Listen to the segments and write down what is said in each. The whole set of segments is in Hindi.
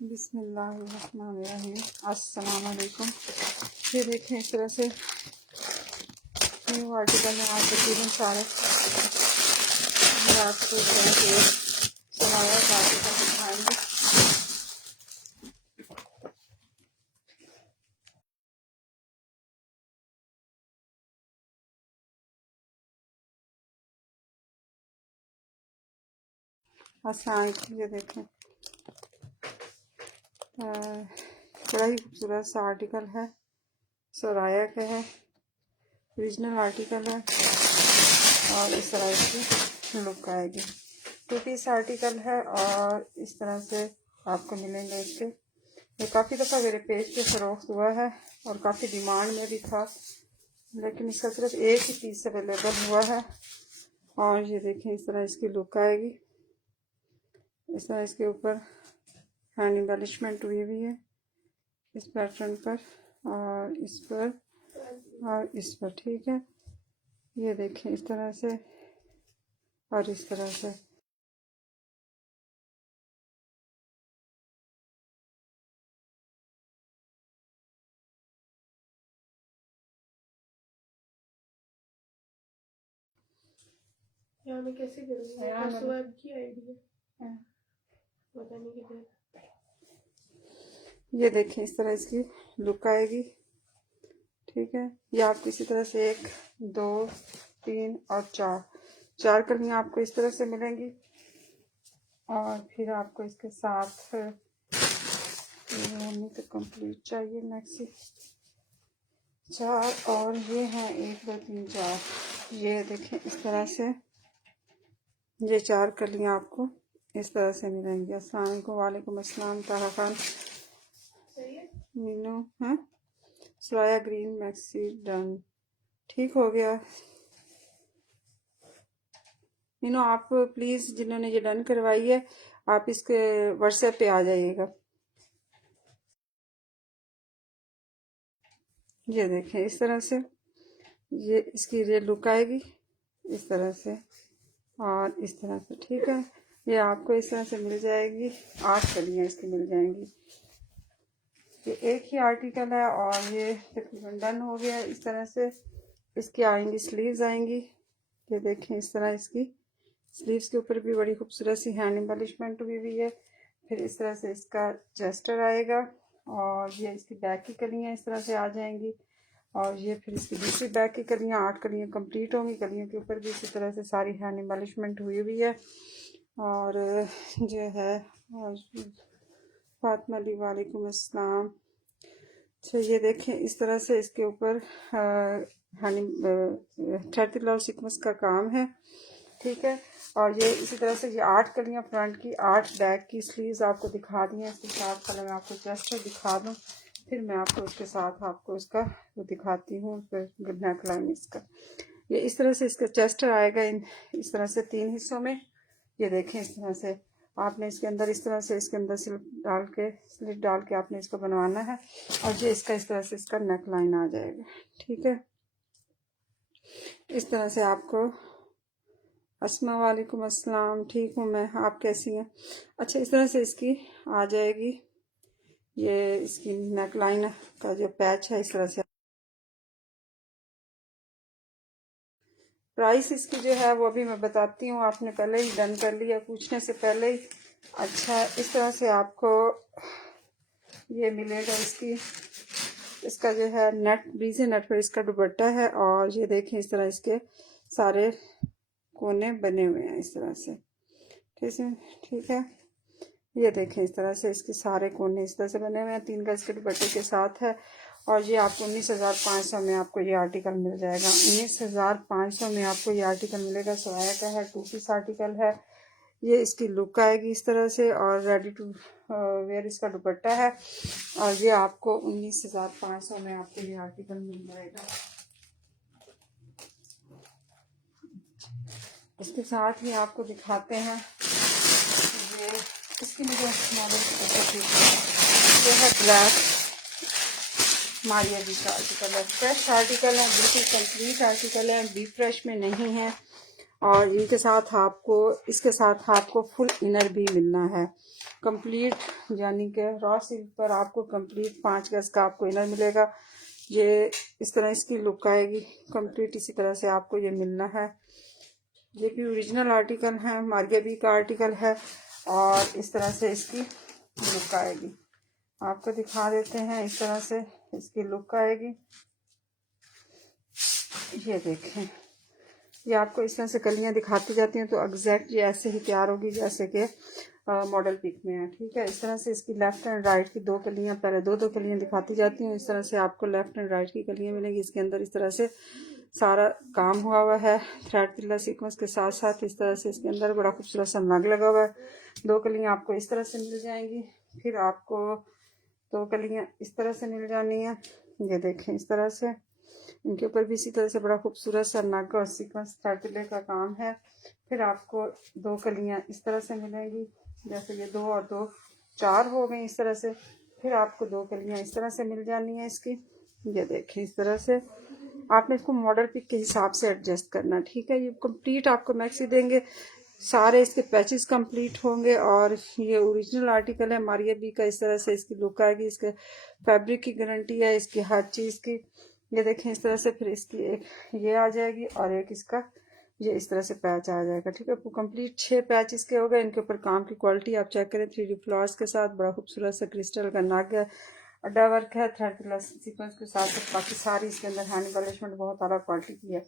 बिस्मिल्लाहिर्रहमानिर्रहीम। अस्सलाम वालेकुम। ये देखें इस तरह से न्यू आर्टिकल में आज तकरीबन सारे आपको इस तरह से सलाया का आर्टिकल दिखाएंगे। ये देखें बड़ा ही खूबसूरत सा आर्टिकल है, सराया का है, ओरिजिनल आर्टिकल है और इस तरह की लुक आएगी। 2 पीस आर्टिकल है और इस तरह से आपको मिलेंगे इसके। ये काफ़ी दफ़ा मेरे पेज पे फरोख्त हुआ है और काफ़ी डिमांड में भी था, लेकिन इसका सिर्फ एक ही पीस अवेलेबल हुआ है। और ये देखें इस तरह इसकी लुक आएगी। इस तरह इसके ऊपर हैंड एम्बेलिशमेंट हुई हुई है इस पैटर्न पर और इस पर और इस पर, ठीक है। ये देखें इस तरह से और इस तरह से। यहाँ मैं कैसे करूँगी? की आईडिया पता नहीं किधर। ये देखें इस तरह इसकी लुक आएगी, ठीक है। ये आपको इसी तरह से 1 2 3 और 4 कलियाँ आपको इस तरह से मिलेंगी। और फिर आपको इसके साथ तो कंप्लीट चाहिए मैक्सी 4 और ये हैं 1 2 3 4। ये देखें इस तरह से ये 4 कलियाँ आपको इस तरह से मिलेंगी। अस्सलाम वालेकुम। वालेकुम अस्सलाम। ताहा खान, मीनू है, सराया ग्रीन मैक्सी डन, ठीक हो गया। मीनू आप प्लीज़ जिन्होंने ये डन करवाई है आप इसके व्हाट्सएप पे आ जाइएगा। ये देखें इस तरह से ये इसकी ये लुक आएगी इस तरह से और इस तरह से, ठीक है। ये आपको इस तरह से मिल जाएगी। 8 कलियाँ इसकी मिल जाएंगी। ये एक ही आर्टिकल है और ये तकरीबन डन हो गया। इस तरह से इसकी आएंगी स्लीव्स आएंगी। ये देखें इस तरह इसकी स्लीव्स के ऊपर भी बड़ी खूबसूरत सी हैंड एम्बेलिशमेंट हुई हुई है। फिर इस तरह से इसका चेस्टर आएगा और ये इसकी बैक की कलियाँ इस तरह से आ जाएंगी और ये फिर इसकी दूसरी बैक की कलियाँ 8 कलियाँ कंप्लीट होंगी। कलियों के ऊपर भी इसी तरह से सारी हैंड एम्बेलिशमेंट हुई हुई है। और जो है फातिमा अली वालेकुम अस्सलाम। तो ये देखें इस तरह से इसके ऊपर हनी 30 लव सीक्वेंस का काम है, ठीक है। और ये इसी तरह से ये 8 कलियाँ फ्रंट की 8 बैक की स्लीव्स आपको दिखा दी हैं। इसके साथ पहले मैं आपको चेस्ट दिखा दूँ, फिर मैं आपको उसके साथ आपको इसका वो दिखाती हूँ फिर नेक लाइन इसका। ये इस तरह से इसका चेस्ट आएगा इस तरह से 3 हिस्सों में। ये देखें इस तरह से आपने इसके अंदर इस तरह से इसके अंदर स्लिट डाल के आपने इसको बनवाना है और ये इसका इस तरह से इसका नेक लाइन आ जाएगा, ठीक है। इस तरह से आपको अस्मा वालेकुम अस्सलाम, ठीक हूँ मैं, आप कैसी हैं? अच्छा, इस तरह से इसकी आ जाएगी। ये इसकी नेक लाइन का जो पैच है इस तरह से। प्राइस इसकी जो है वो अभी मैं बताती हूँ, आपने पहले ही डन कर लिया पूछने से पहले ही। अच्छा, इस तरह से आपको ये मिलेगा। इसका जो है नेट ब्रीजे नेट पर इसका दुपट्टा है और ये देखें इस तरह इसके सारे कोने बने हुए हैं इस तरह से, ठीक है। ये देखें इस तरह से इसके सारे कोने इस तरह से बने हुए हैं। 3 गज के दुपट्टे के साथ है और ये आपको 19,500 में आपको ये आर्टिकल मिल जाएगा। 19,500 में आपको ये आर्टिकल मिलेगा। सराया का है, 2 पीस आर्टिकल है। ये इसकी लुक आएगी इस तरह से और रेडी टू वेयर इसका दुपट्टा है और ये आपको 19,500 में आपको ये आर्टिकल मिल जाएगा। इसके साथ ही आपको दिखाते हैं ये इसकी मुझे मॉडल ये है ब्लैक मारिया जी का आर्टिकल है। फ्रेश आर्टिकल है, बिल्कुल कंप्लीट आर्टिकल है, बी फ्रेश में नहीं है। और इसके साथ आपको फुल इनर भी मिलना है। कंप्लीट यानी कि रॉ सिल्क पर आपको कंप्लीट 5 गज का आपको इनर मिलेगा। ये इस तरह इसकी लुक आएगी कंप्लीट, इसी तरह से आपको ये मिलना है। ये भी ओरिजिनल आर्टिकल है, मारिया बी का आर्टिकल है और इस तरह से इसकी लुक आएगी। आपको दिखा देते हैं, इस तरह से इसकी लुक आएगी। ये देखें, ये आपको इस तरह से कलियां दिखाती जाती हैं तो एग्जैक्ट ये ऐसे ही तैयार होगी जैसे कि मॉडल पिक में है। ठीक है, इस तरह से इसकी लेफ्ट एंड राइट की 2 कलियां, पहले दो कलियां दिखाती जाती हैं। इस तरह से आपको लेफ्ट एंड राइट की कलियां मिलेंगी। इसके अंदर इस तरह से सारा काम हुआ हुआ है थ्रेड तिल्ला सीक्वेंस के साथ साथ। इस तरह से इसके अंदर बड़ा खूबसूरत सा नग लगा हुआ है। 2 कलियां आपको इस तरह से मिल जाएंगी, फिर आपको 2 कलियां इस तरह से मिल जानी है। ये देखें, इस तरह से इनके ऊपर भी इसी तरह से बड़ा खूबसूरत सा नग और सीक्वेंस थ्रेड तिल्ले का काम है। फिर आपको 2 कलियां इस तरह से मिलेंगी, जैसे ये 2 और 2 4 हो गई इस तरह से। फिर आपको 2 कलियां इस तरह से मिल जानी है इसकी। ये देखें, इस तरह से आपने इसको मॉडल पिक के हिसाब से एडजस्ट करना। ठीक है, ये कंप्लीट आपको मैक्सी देंगे, सारे इसके पैचेस कंप्लीट होंगे और ये ओरिजिनल आर्टिकल है मारिया बी का। इस तरह से इसकी लुक आएगी, इसके फैब्रिक की गारंटी है, इसकी हर चीज़ की। ये देखें, इस तरह से फिर इसकी एक ये आ जाएगी और एक इसका ये इस तरह से पैच आ जाएगा। ठीक है, कंप्लीट 6 पैच इसके हो गए। इनके ऊपर काम की क्वालिटी आप चेक करें, 3D फ्लावर्स के साथ बड़ा खूबसूरत सा क्रिस्टल का नग है, अड्डा वर्क है थ्रेड तिल्ला सीक्वेंस के साथ। बाकी सारी इसके अंदर हैंड एम्बेलिशमेंट बहुत आला क्वालिटी की है।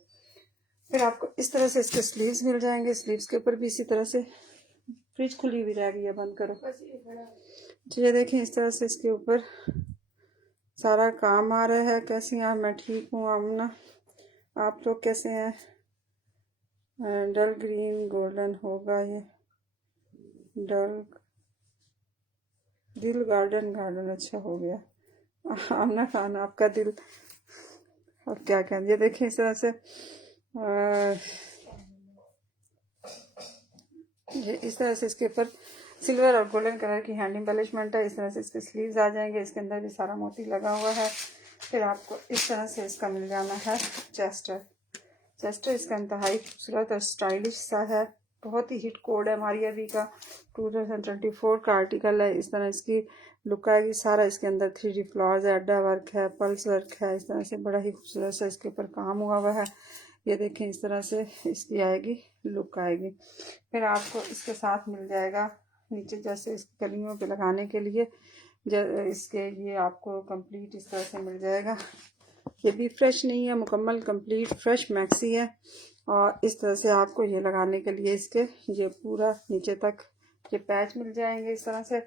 फिर आपको इस तरह से इसके स्लीव्स मिल जाएंगे। स्लीव्स के ऊपर भी इसी तरह से, फ्रिज खुली हुई रह गई है, बंद करो। तो ये देखें, इस तरह से इसके ऊपर सारा काम आ रहा है। कैसी हैं आप? मैं ठीक हूँ आमना, आप लोग कैसे हैं? डल ग्रीन गोल्डन होगा ये, डल दिल गार्डन गार्डन अच्छा हो गया। आमना खान आपका दिल, अब क्या कहें। ये देखें, इस तरह से ये इस तरह से इसके ऊपर सिल्वर और गोल्डन कलर की हैंड एम्बेलिशमेंट है। इस तरह से इसके स्लीव्स आ जाएंगे, इसके अंदर भी सारा मोती लगा हुआ है। फिर आपको इस तरह से इसका मिल जाना है चेस्टर। चेस्टर इसका इंतहाई खूबसूरत और स्टाइलिश सा है, बहुत ही हिट कोड है मारिया बी का, 2024 का आर्टिकल है। इस तरह इसकी लुक आएगी। सारा इसके अंदर 3D फ्लावर्स है, अड्डा वर्क है, पल्स वर्क है। इस तरह से बड़ा ही खूबसूरत सा इसके ऊपर काम हुआ हुआ है। ये देखें, इस तरह से इसकी आएगी लुक आएगी। फिर आपको इसके साथ मिल जाएगा नीचे, जैसे इसकी कलियों पे लगाने के लिए इसके ये आपको कंप्लीट इस तरह से मिल जाएगा। ये भी फ्रेश नहीं है, मुकम्मल कंप्लीट फ्रेश मैक्सी है। और इस तरह से आपको ये लगाने के लिए इसके ये पूरा नीचे तक ये पैच मिल जाएंगे इस तरह से।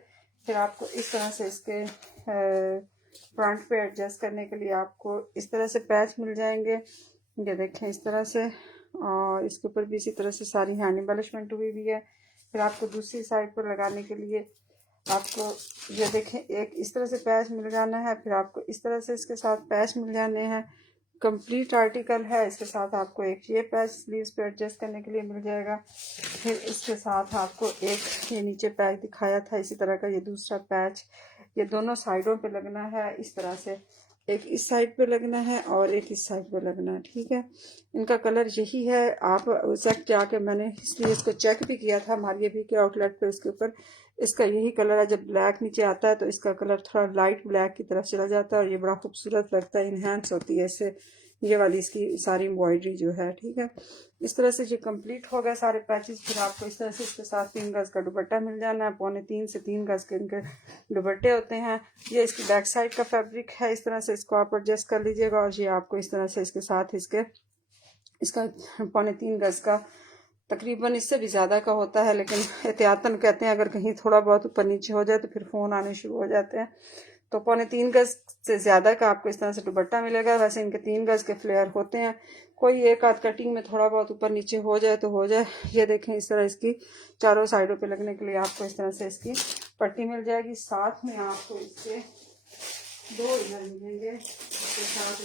फिर आपको इस तरह से इसके फ्रंट पे एडजस्ट करने के लिए आपको इस तरह से पैच मिल जाएंगे। ये देखें, इस तरह से, और इसके ऊपर भी इसी तरह से सारी हैंड एम्बेलिशमेंट हुई भी है। फिर आपको दूसरी साइड पर लगाने के लिए आपको ये देखें एक इस तरह से पैच मिल जाना है। फिर आपको इस तरह से इसके साथ पैच मिल जाने हैं। कंप्लीट आर्टिकल है, इसके साथ आपको एक ये पैच स्लीव्स पे एडजस्ट करने के लिए मिल जाएगा। फिर इसके साथ आपको एक ये नीचे पैच दिखाया था इसी तरह का, ये दूसरा पैच, ये दोनों साइडों पे लगना है इस तरह से। एक इस साइड पे लगना है और एक इस साइड पे लगना है। ठीक है, इनका कलर यही है। आप एग्जैक्ट जाके मैंने इसलिए इसको चेक भी किया था मारिया बी के आउटलेट पे, उसके ऊपर इसका यही कलर है। जब ब्लैक नीचे आता है तो इसका कलर थोड़ा लाइट ब्लैक की तरफ चला जाता है और ये बड़ा खूबसूरत लगता है, इन्हेंस होती है इससे ये वाली इसकी सारी एम्ब्रॉयडरी जो है। ठीक है, इस तरह से ये कंप्लीट हो गए सारे पैचेस। फिर आपको इस तरह से इसके साथ 3 गज का दुपट्टा मिल जाना है, 2.25 से 3 गज के इनके दुपट्टे होते हैं। ये इसकी बैक साइड का फैब्रिक है। इस तरह से इसको आप एडजस्ट कर लीजिएगा और ये आपको इस तरह से इसके साथ इसका 2.25 गज का, तकरीबन इससे भी ज़्यादा का होता है, लेकिन एहतियातन कहते हैं अगर कहीं थोड़ा बहुत ऊपर नीचे हो जाए तो फिर फ़ोन आने शुरू हो जाते हैं। तो 2.25 गज से ज़्यादा का आपको इस तरह से दुपट्टा मिलेगा। वैसे इनके 3 गज के फ्लेयर होते हैं, कोई एक आध कटिंग में थोड़ा बहुत ऊपर नीचे हो जाए तो हो जाए। ये देखें, इस तरह इसकी चारों साइडों पे लगने के लिए आपको इस तरह से इसकी पट्टी मिल जाएगी। साथ में आपको इसके 2 इनर मिलेंगे, इसके साथ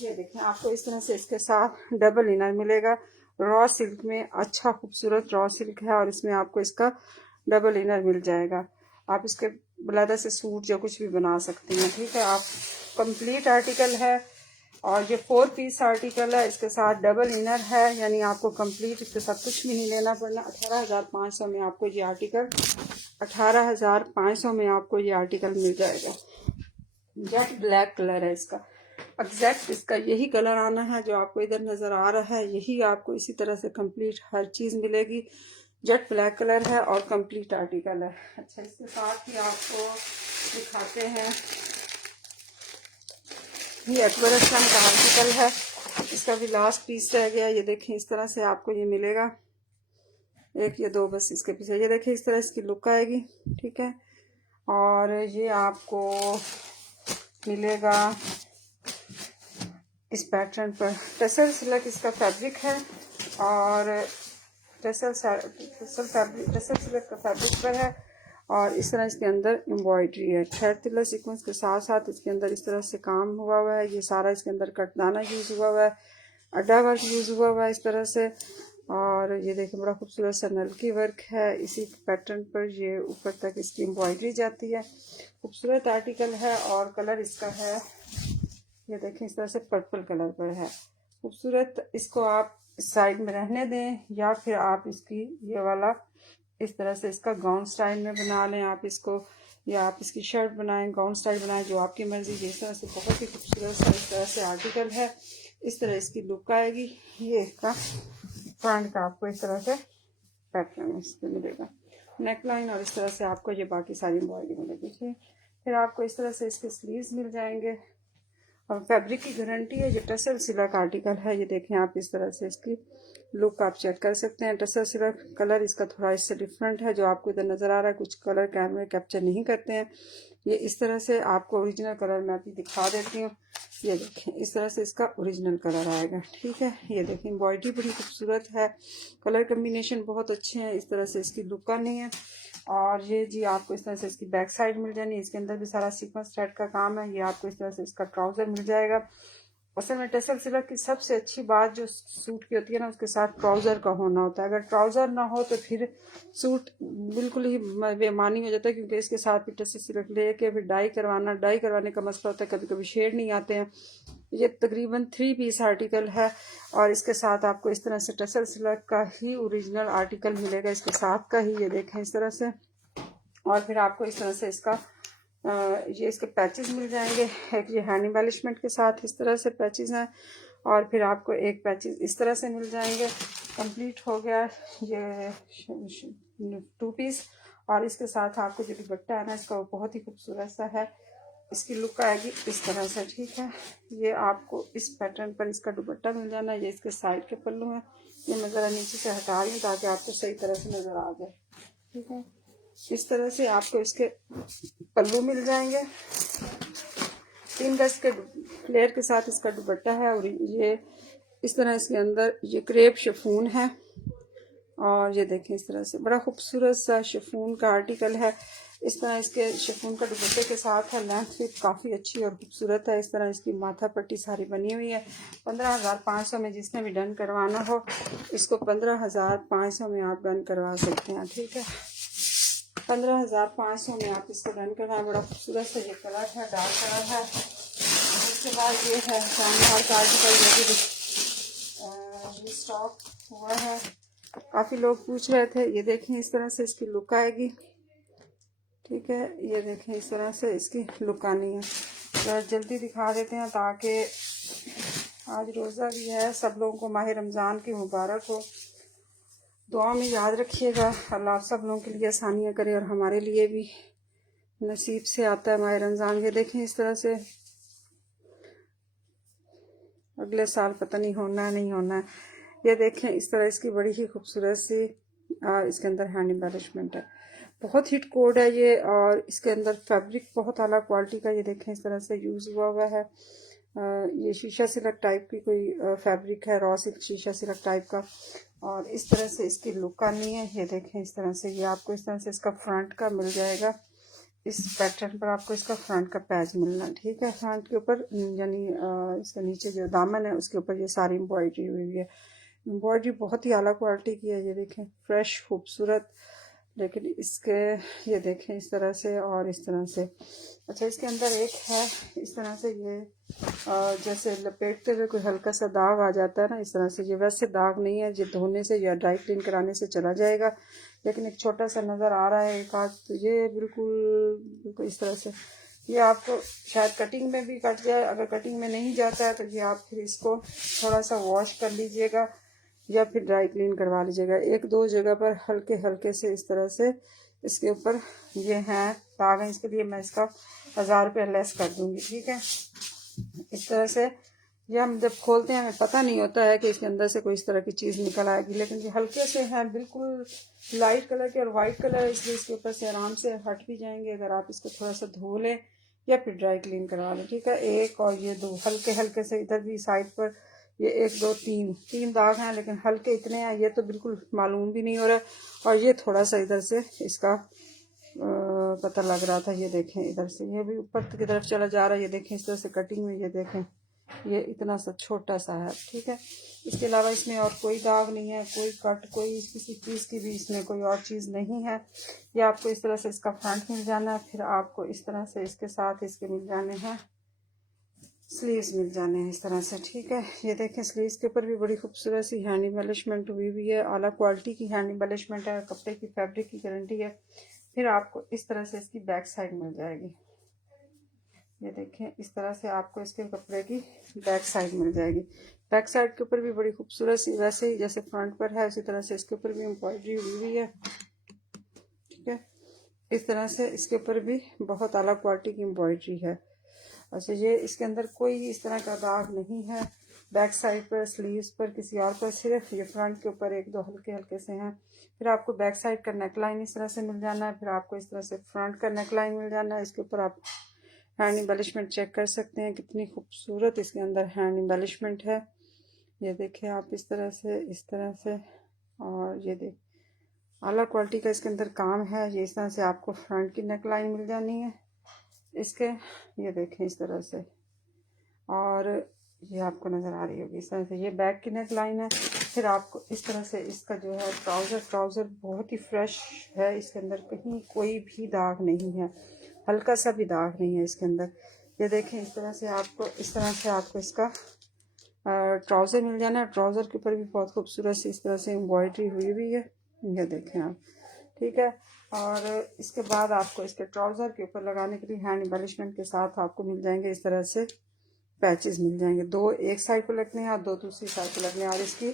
ये देखें, आपको इस तरह से इसके साथ डबल इनर मिलेगा। रॉ सिल्क में अच्छा खूबसूरत रॉ सिल्क है और इसमें आपको इसका डबल इनर मिल जाएगा। आप इसके बलादा से सूट या कुछ भी बना सकते हैं। ठीक है, आप कंप्लीट आर्टिकल है, और ये 4 पीस आर्टिकल है, इसके साथ डबल इनर है, यानी आपको कंप्लीट इसके साथ कुछ भी नहीं लेना पड़ना। 18,500 में आपको ये आर्टिकल 18,500 में आपको ये आर्टिकल मिल जाएगा। जेट ब्लैक कलर है इसका, एग्जैक्ट इसका यही कलर आना है जो आपको इधर नज़र आ रहा है, यही आपको इसी तरह से कंप्लीट हर चीज़ मिलेगी। जेट ब्लैक कलर है और कंप्लीट आर्टिकल है। अच्छा, इसके साथ ही आपको दिखाते हैं, ये अकबर असलम का आर्टिकल है, इसका भी लास्ट पीस रह गया। ये देखें इस तरह से आपको ये मिलेगा, एक या दो बस इसके पीछे। ये देखें इस तरह इसकी लुक आएगी, ठीक है। और ये आपको मिलेगा इस पैटर्न पर। टसल सिल्क इसका फैब्रिक है और टसल सिल्क का फैब्रिक पर है और इस तरह इसके अंदर एम्ब्रॉयडरी है। थ्रेड तिल्ला सीक्वेंस के साथ साथ इसके अंदर इस तरह से काम हुआ हुआ है। ये सारा इसके अंदर कटदाना यूज़ हुआ हुआ है, अड्डा वर्क यूज़ हुआ हुआ है इस तरह से। और ये देखें बड़ा खूबसूरत सा नलकी वर्क है इसी पैटर्न पर, ये ऊपर तक इसकी एम्ब्रॉयडरी जाती है। खूबसूरत आर्टिकल है और कलर इसका है, ये देखें इस तरह से पर्पल कलर पर है, खूबसूरत। इसको आप साइड में रहने दें या फिर आप इसकी ये वाला इस तरह से इसका गाउन स्टाइल में बना लें आप इसको, या आप इसकी शर्ट बनाएं, गाउन स्टाइल बनाएं, जो आपकी मर्जी। जिस तरह से बहुत ही खूबसूरत सा इस तरह से आर्टिकल है, इस तरह इसकी लुक आएगी। ये इसका फ्रंट का आपको इस तरह से पैटर्न इसमें मिलेगा, नेक लाइन, और इस तरह से आपको ये बाकी सारी एम्ब्रॉयडरी मिलेगी, ठीक। फिर आपको इस तरह से इसके स्लीव्स मिल जाएंगे और फैब्रिक की गारंटी है। ये टसल सिल्क आर्टिकल है, ये देखें आप इस तरह से इसकी लुक आप चेक कर सकते हैं। टसल सिल्क कलर इसका थोड़ा इससे डिफरेंट है, जो आपको इधर नज़र आ रहा है, कुछ कलर कैमरे कैप्चर नहीं करते हैं। ये इस तरह से आपको ओरिजिनल कलर मैं अभी दिखा देती हूँ। ये देखें इस तरह से इसका ओरिजिनल कलर आएगा, ठीक है। ये देखें एम्ब्रॉयडरी बड़ी खूबसूरत है, कलर कम्बिनेशन बहुत अच्छे हैं, इस तरह से इसकी लुक आनी है। और ये जी आपको इस तरह से इसकी बैक साइड मिल जानी, इसके अंदर भी सारा सीक्वेंस थ्रेड का काम है। ये आपको इस तरह से इसका ट्राउज़र मिल जाएगा। असल में टसल सिल्क की सबसे अच्छी बात जो सूट की होती है ना, उसके साथ ट्राउज़र का होना होता है। अगर ट्राउज़र ना हो तो फिर सूट बिल्कुल ही बेमानी हो जाता है, क्योंकि इसके साथ भी टसल सिल्क लेके फिर डाई करवाने का मसला होता है, कभी कभी शेड नहीं आते हैं। ये तकरीबन 3 पीस आर्टिकल है और इसके साथ आपको इस तरह से टसल सिल्क का ही ओरिजिनल आर्टिकल मिलेगा, इसके साथ का ही। ये देखें इस तरह से, और फिर आपको इस तरह से इसका ये इसके पैचेस मिल जाएंगे। एक ये हैंड एम्बेलिशमेंट के साथ इस तरह से पैचेस हैं, और फिर आपको एक पैचेस इस तरह से मिल जाएंगे। कंप्लीट हो गया ये 2 पीस। और इसके साथ आपको जो दुपट्टा है ना इसका, वो बहुत ही खूबसूरत सा है, इसकी लुक आएगी इस तरह से, ठीक है। ये आपको इस पैटर्न पर इसका दुपट्टा मिल जाना है। ये इसके साइड के पल्लू हैं, ये मैं ज़रा नीचे से हटा रही हूँ ताकि आपको सही तरह से नज़र आ जाए, ठीक है। इस तरह से आपको इसके पल्लू मिल जाएंगे। 3 गज के फ्लेयर के साथ इसका दुपट्टा है, और ये इस तरह इसके अंदर ये क्रेप शिफॉन है। और ये देखें इस तरह से बड़ा खूबसूरत सा शिफॉन का आर्टिकल है। इस तरह इसके शिफॉन का दुपट्टे के साथ है, लेंथ भी काफ़ी अच्छी और खूबसूरत है। इस तरह इसकी माथा पट्टी सारी बनी हुई है। 15,500 में जिसने भी डन करवाना हो इसको 15,500 में आप डन करवा सकते हैं, ठीक है। 15,500 में आप इसको डन करवाएं। बड़ा खूबसूरत सा ये कलर है, डार्क कलर है। उसके बाद ये है शानदार का आर्टिकल, ये स्टॉक हुआ है, काफ़ी लोग पूछ रहे थे। ये देखें इस तरह से इसकी लुक आएगी, ठीक है। ये देखें इस तरह से इसकी लुक आनी है। तो जल्दी दिखा देते हैं ताकि आज रोज़ा भी है, सब लोगों को माह रमज़ान की मुबारक हो। दुआ में याद रखिएगा, अल्लाह सब लोगों के लिए आसानियाँ करे और हमारे लिए भी नसीब से आता है माह रमज़ान। ये देखें इस तरह से, अगले साल पता नहीं होना है नहीं होना है। ये देखें इस तरह इसकी बड़ी ही खूबसूरत सी इसके अंदर हैंड एम्बेलिशमेंट है, बहुत हिट कोड है ये। और इसके अंदर फैब्रिक बहुत आला क्वालिटी का, ये देखें इस तरह से यूज़ हुआ है। ये शीशा सिल्क टाइप की कोई फैब्रिक है, रॉ सिल्क शीशा सिल्क टाइप का। और इस तरह से इसकी लुक आनी है। ये देखें इस तरह से, ये आपको इस तरह से इसका फ्रंट का मिल जाएगा। इस पैटर्न पर आपको इसका फ्रंट का पैच मिलना, ठीक है। फ्रंट के ऊपर यानी इसके नीचे जो दामन है उसके ऊपर ये सारी एम्ब्रॉयडरी हुई है। एम्ब्रॉयडरी बहुत ही आला क्वालिटी की है। ये देखें फ्रेश खूबसूरत लेकिन इसके ये देखें इस तरह से और इस तरह से। अच्छा, इसके अंदर एक है इस तरह से, ये जैसे लपेटते हुए कोई हल्का सा दाग आ जाता है ना, इस तरह से। ये वैसे दाग नहीं है, ये धोने से या ड्राई क्लीन कराने से चला जाएगा, लेकिन एक छोटा सा नज़र आ रहा है एक आध, तो ये बिल्कुल इस तरह से। ये आपको शायद कटिंग में भी कट जाए, अगर कटिंग में नहीं जाता है तो ये आप फिर इसको थोड़ा सा वॉश कर लीजिएगा या फिर ड्राई क्लीन करवा लीजिएगा। एक दो जगह पर हल्के हल्के से इस तरह से इसके ऊपर ये हैं दाग हैं, इसके लिए मैं इसका 1000 रुपये लेस कर दूंगी, ठीक है। इस तरह से ये हम जब खोलते हैं हमें पता नहीं होता है कि इसके अंदर से कोई इस तरह की चीज़ निकल आएगी, लेकिन ये हल्के से हैं, बिल्कुल लाइट कलर के और वाइट कलर है, इसलिए इसके ऊपर से आराम से हट भी जाएंगे अगर आप इसको थोड़ा सा धो लें या फिर ड्राई क्लीन करवा लें, ठीक है। एक और ये दो हल्के हल्के से इधर भी साइड पर ये 1 2 3 दाग हैं, लेकिन हल्के इतने हैं, ये तो बिल्कुल मालूम भी नहीं हो रहा। और ये थोड़ा सा इधर से इसका पता लग रहा था, ये देखें इधर से ये भी ऊपर की तरफ चला जा रहा है, ये देखें इस तरह से कटिंग में, ये देखें ये इतना सा छोटा सा है, ठीक है। इसके अलावा इसमें और कोई दाग नहीं है, कोई कट, कोई किसी चीज़ की भी इसमें कोई और चीज़ नहीं है। ये आपको इस तरह से इसका फ्रंट मिल जाना है, फिर आपको इस तरह से इसके साथ इसके मिल जाने हैं स्लीव्स मिल जाने हैं इस तरह से, ठीक है। ये देखें स्लीव्स के ऊपर भी बड़ी खूबसूरत सी हैंड एम्बेलिशमेंट हुई हुई है, आला क्वालिटी की हैंड एम्बेलिशमेंट है, कपड़े की फैब्रिक की गारंटी है। फिर आपको इस तरह से इसकी बैक साइड मिल जाएगी, ये देखें इस तरह से आपको इसके कपड़े की बैक साइड मिल जाएगी। बैक साइड के ऊपर भी बड़ी खूबसूरत सी, वैसे ही जैसे फ्रंट पर है उसी तरह से इसके ऊपर भी एम्ब्रॉयडरी हुई हुई है, ठीक है। इस तरह से इसके ऊपर भी बहुत आला क्वालिटी की एम्ब्रॉयडरी है। अच्छा, ये इसके अंदर कोई इस तरह का दाग नहीं है बैक साइड पर, स्लीव्स पर, किसी और पर, सिर्फ ये फ्रंट के ऊपर 1 2 हल्के हल्के से हैं। फिर आपको बैक साइड का नेक लाइन इस तरह से मिल जाना है, फिर आपको इस तरह से फ्रंट का नेक लाइन मिल जाना है। इसके ऊपर आप हैंड एम्बेलिशमेंट चेक कर सकते हैं, कितनी खूबसूरत इसके अंदर हैंड एम्बेलिशमेंट है। ये देखें आप इस तरह से, और ये देख आला क्वालिटी का इसके अंदर काम है। ये इस तरह से आपको फ्रंट की नेक लाइन मिल जानी है इसके, ये देखें इस तरह से, और ये आपको नज़र आ रही होगी इस तरह से, ये बैक की नेक लाइन है। फिर आपको इस तरह से इसका जो है ट्राउज़र बहुत ही फ्रेश है, इसके अंदर कहीं कोई भी दाग नहीं है, हल्का सा भी दाग नहीं है इसके अंदर। ये देखें इस तरह से आपको इसका ट्राउज़र मिल जाना है। ट्राउज़र के ऊपर भी बहुत खूबसूरत सी इस तरह से एम्ब्रॉयडरी हुई हुई है, ये देखें आप, ठीक है। और इसके बाद आपको इसके ट्राउज़र के ऊपर लगाने के लिए हैंड एम्बेलिशमेंट के साथ आपको मिल जाएंगे इस तरह से पैचेस मिल जाएंगे, 2 एक साइड पर लगने हैं और 2 दूसरी साइड पर लगने हैं। और इसकी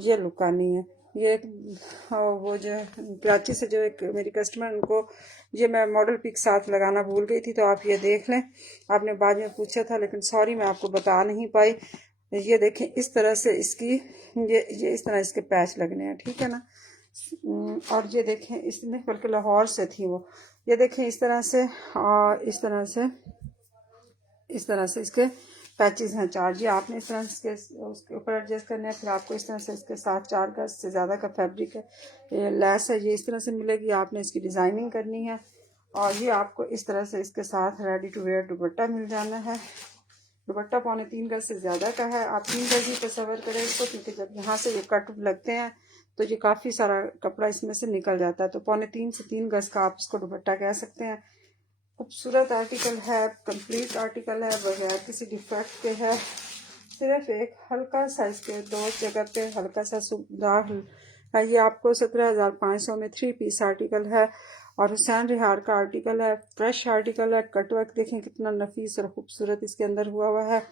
ये लुक आनी है। ये एक वो जो कराची से जो एक मेरी कस्टमर, उनको ये मैं मॉडल पिक साथ लगाना भूल गई थी, तो आप ये देख लें, आपने बाद में पूछा था लेकिन सॉरी मैं आपको बता नहीं पाई। ये देखें इस तरह से इसकी ये इस तरह इसके पैच लगने हैं, ठीक है ना। और ये देखें इसमें, बल्कि लाहौर से थी वो, ये देखें इस तरह से, और इस तरह से इसके पैचेस हैं 4। जी आपने इस तरह से उसके ऊपर एडजस्ट करना है। फिर आपको इस तरह से इसके साथ 4 गज से ज़्यादा का फैब्रिक है, लेस है, ये इस तरह से मिलेगी। आपने इसकी डिज़ाइनिंग करनी है, और ये आपको इस तरह से इसके साथ रेडी टू वेयर दुपट्टा मिल जाना है। दुपट्टा 3.25 गज से ज़्यादा का है, आप 3 गज ही तस्वर करें इसको, क्योंकि जब यहाँ से ये कट लगते हैं तो ये काफ़ी सारा कपड़ा इसमें से निकल जाता है, तो 2.25 से 3 गज का आप इसको दुपट्टा कह सकते हैं। खूबसूरत आर्टिकल है, कंप्लीट आर्टिकल है, बगैर किसी डिफेक्ट के है। सिर्फ एक हल्का सा इसके 2 जगह पे हल्का सा दाग है। ये आपको 17,500 में 3 पीस आर्टिकल है, और हुसैन रिहार का आर्टिकल है, फ्रेश आर्टिकल है। कटवर्क देखें कितना नफीस और खूबसूरत इसके अंदर हुआ है।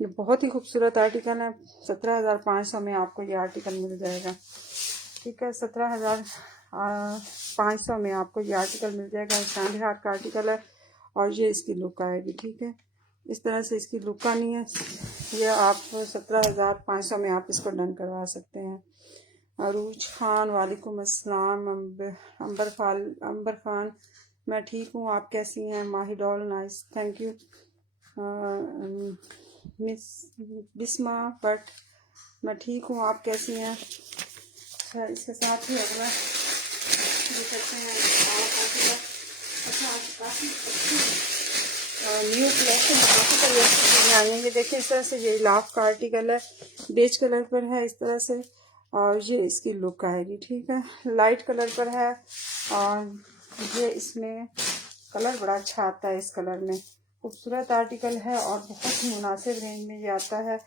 ये बहुत ही खूबसूरत आर्टिकल है। 17,500 में आपको ये आर्टिकल मिल जाएगा, ठीक है। 17,500 में आपको ये आर्टिकल मिल जाएगा। हुसैन रिहार का आर्टिकल है, और ये इसकी लुक आएगी, ठीक है। इस तरह से इसकी लुक आनी है। ये आप 17,500 में आप इसको डन करवा सकते हैं। अरूज खान, वालेकुम अस्सलाम। अंबर खान, मैं ठीक हूँ, आप कैसी हैं? Mahi doll, nice, thank you. Miss Bisma but, मैं ठीक हूँ, आप कैसी हैं? अच्छा, इसके साथ ही अगला ये करते हैं। अच्छा, काफ़ी अच्छी न्यू कलेक्शन काफ़ी आई है। ये देखिए इस तरह से, ये लाफ का आर्टिकल है, बेज कलर पर है इस तरह से, और ये इसकी लुक आएगी। ठीक है, लाइट कलर पर है और ये इसमें कलर बड़ा अच्छा आता है। इस कलर में खूबसूरत आर्टिकल है और बहुत ही मुनासिब रेंज में ये आता है।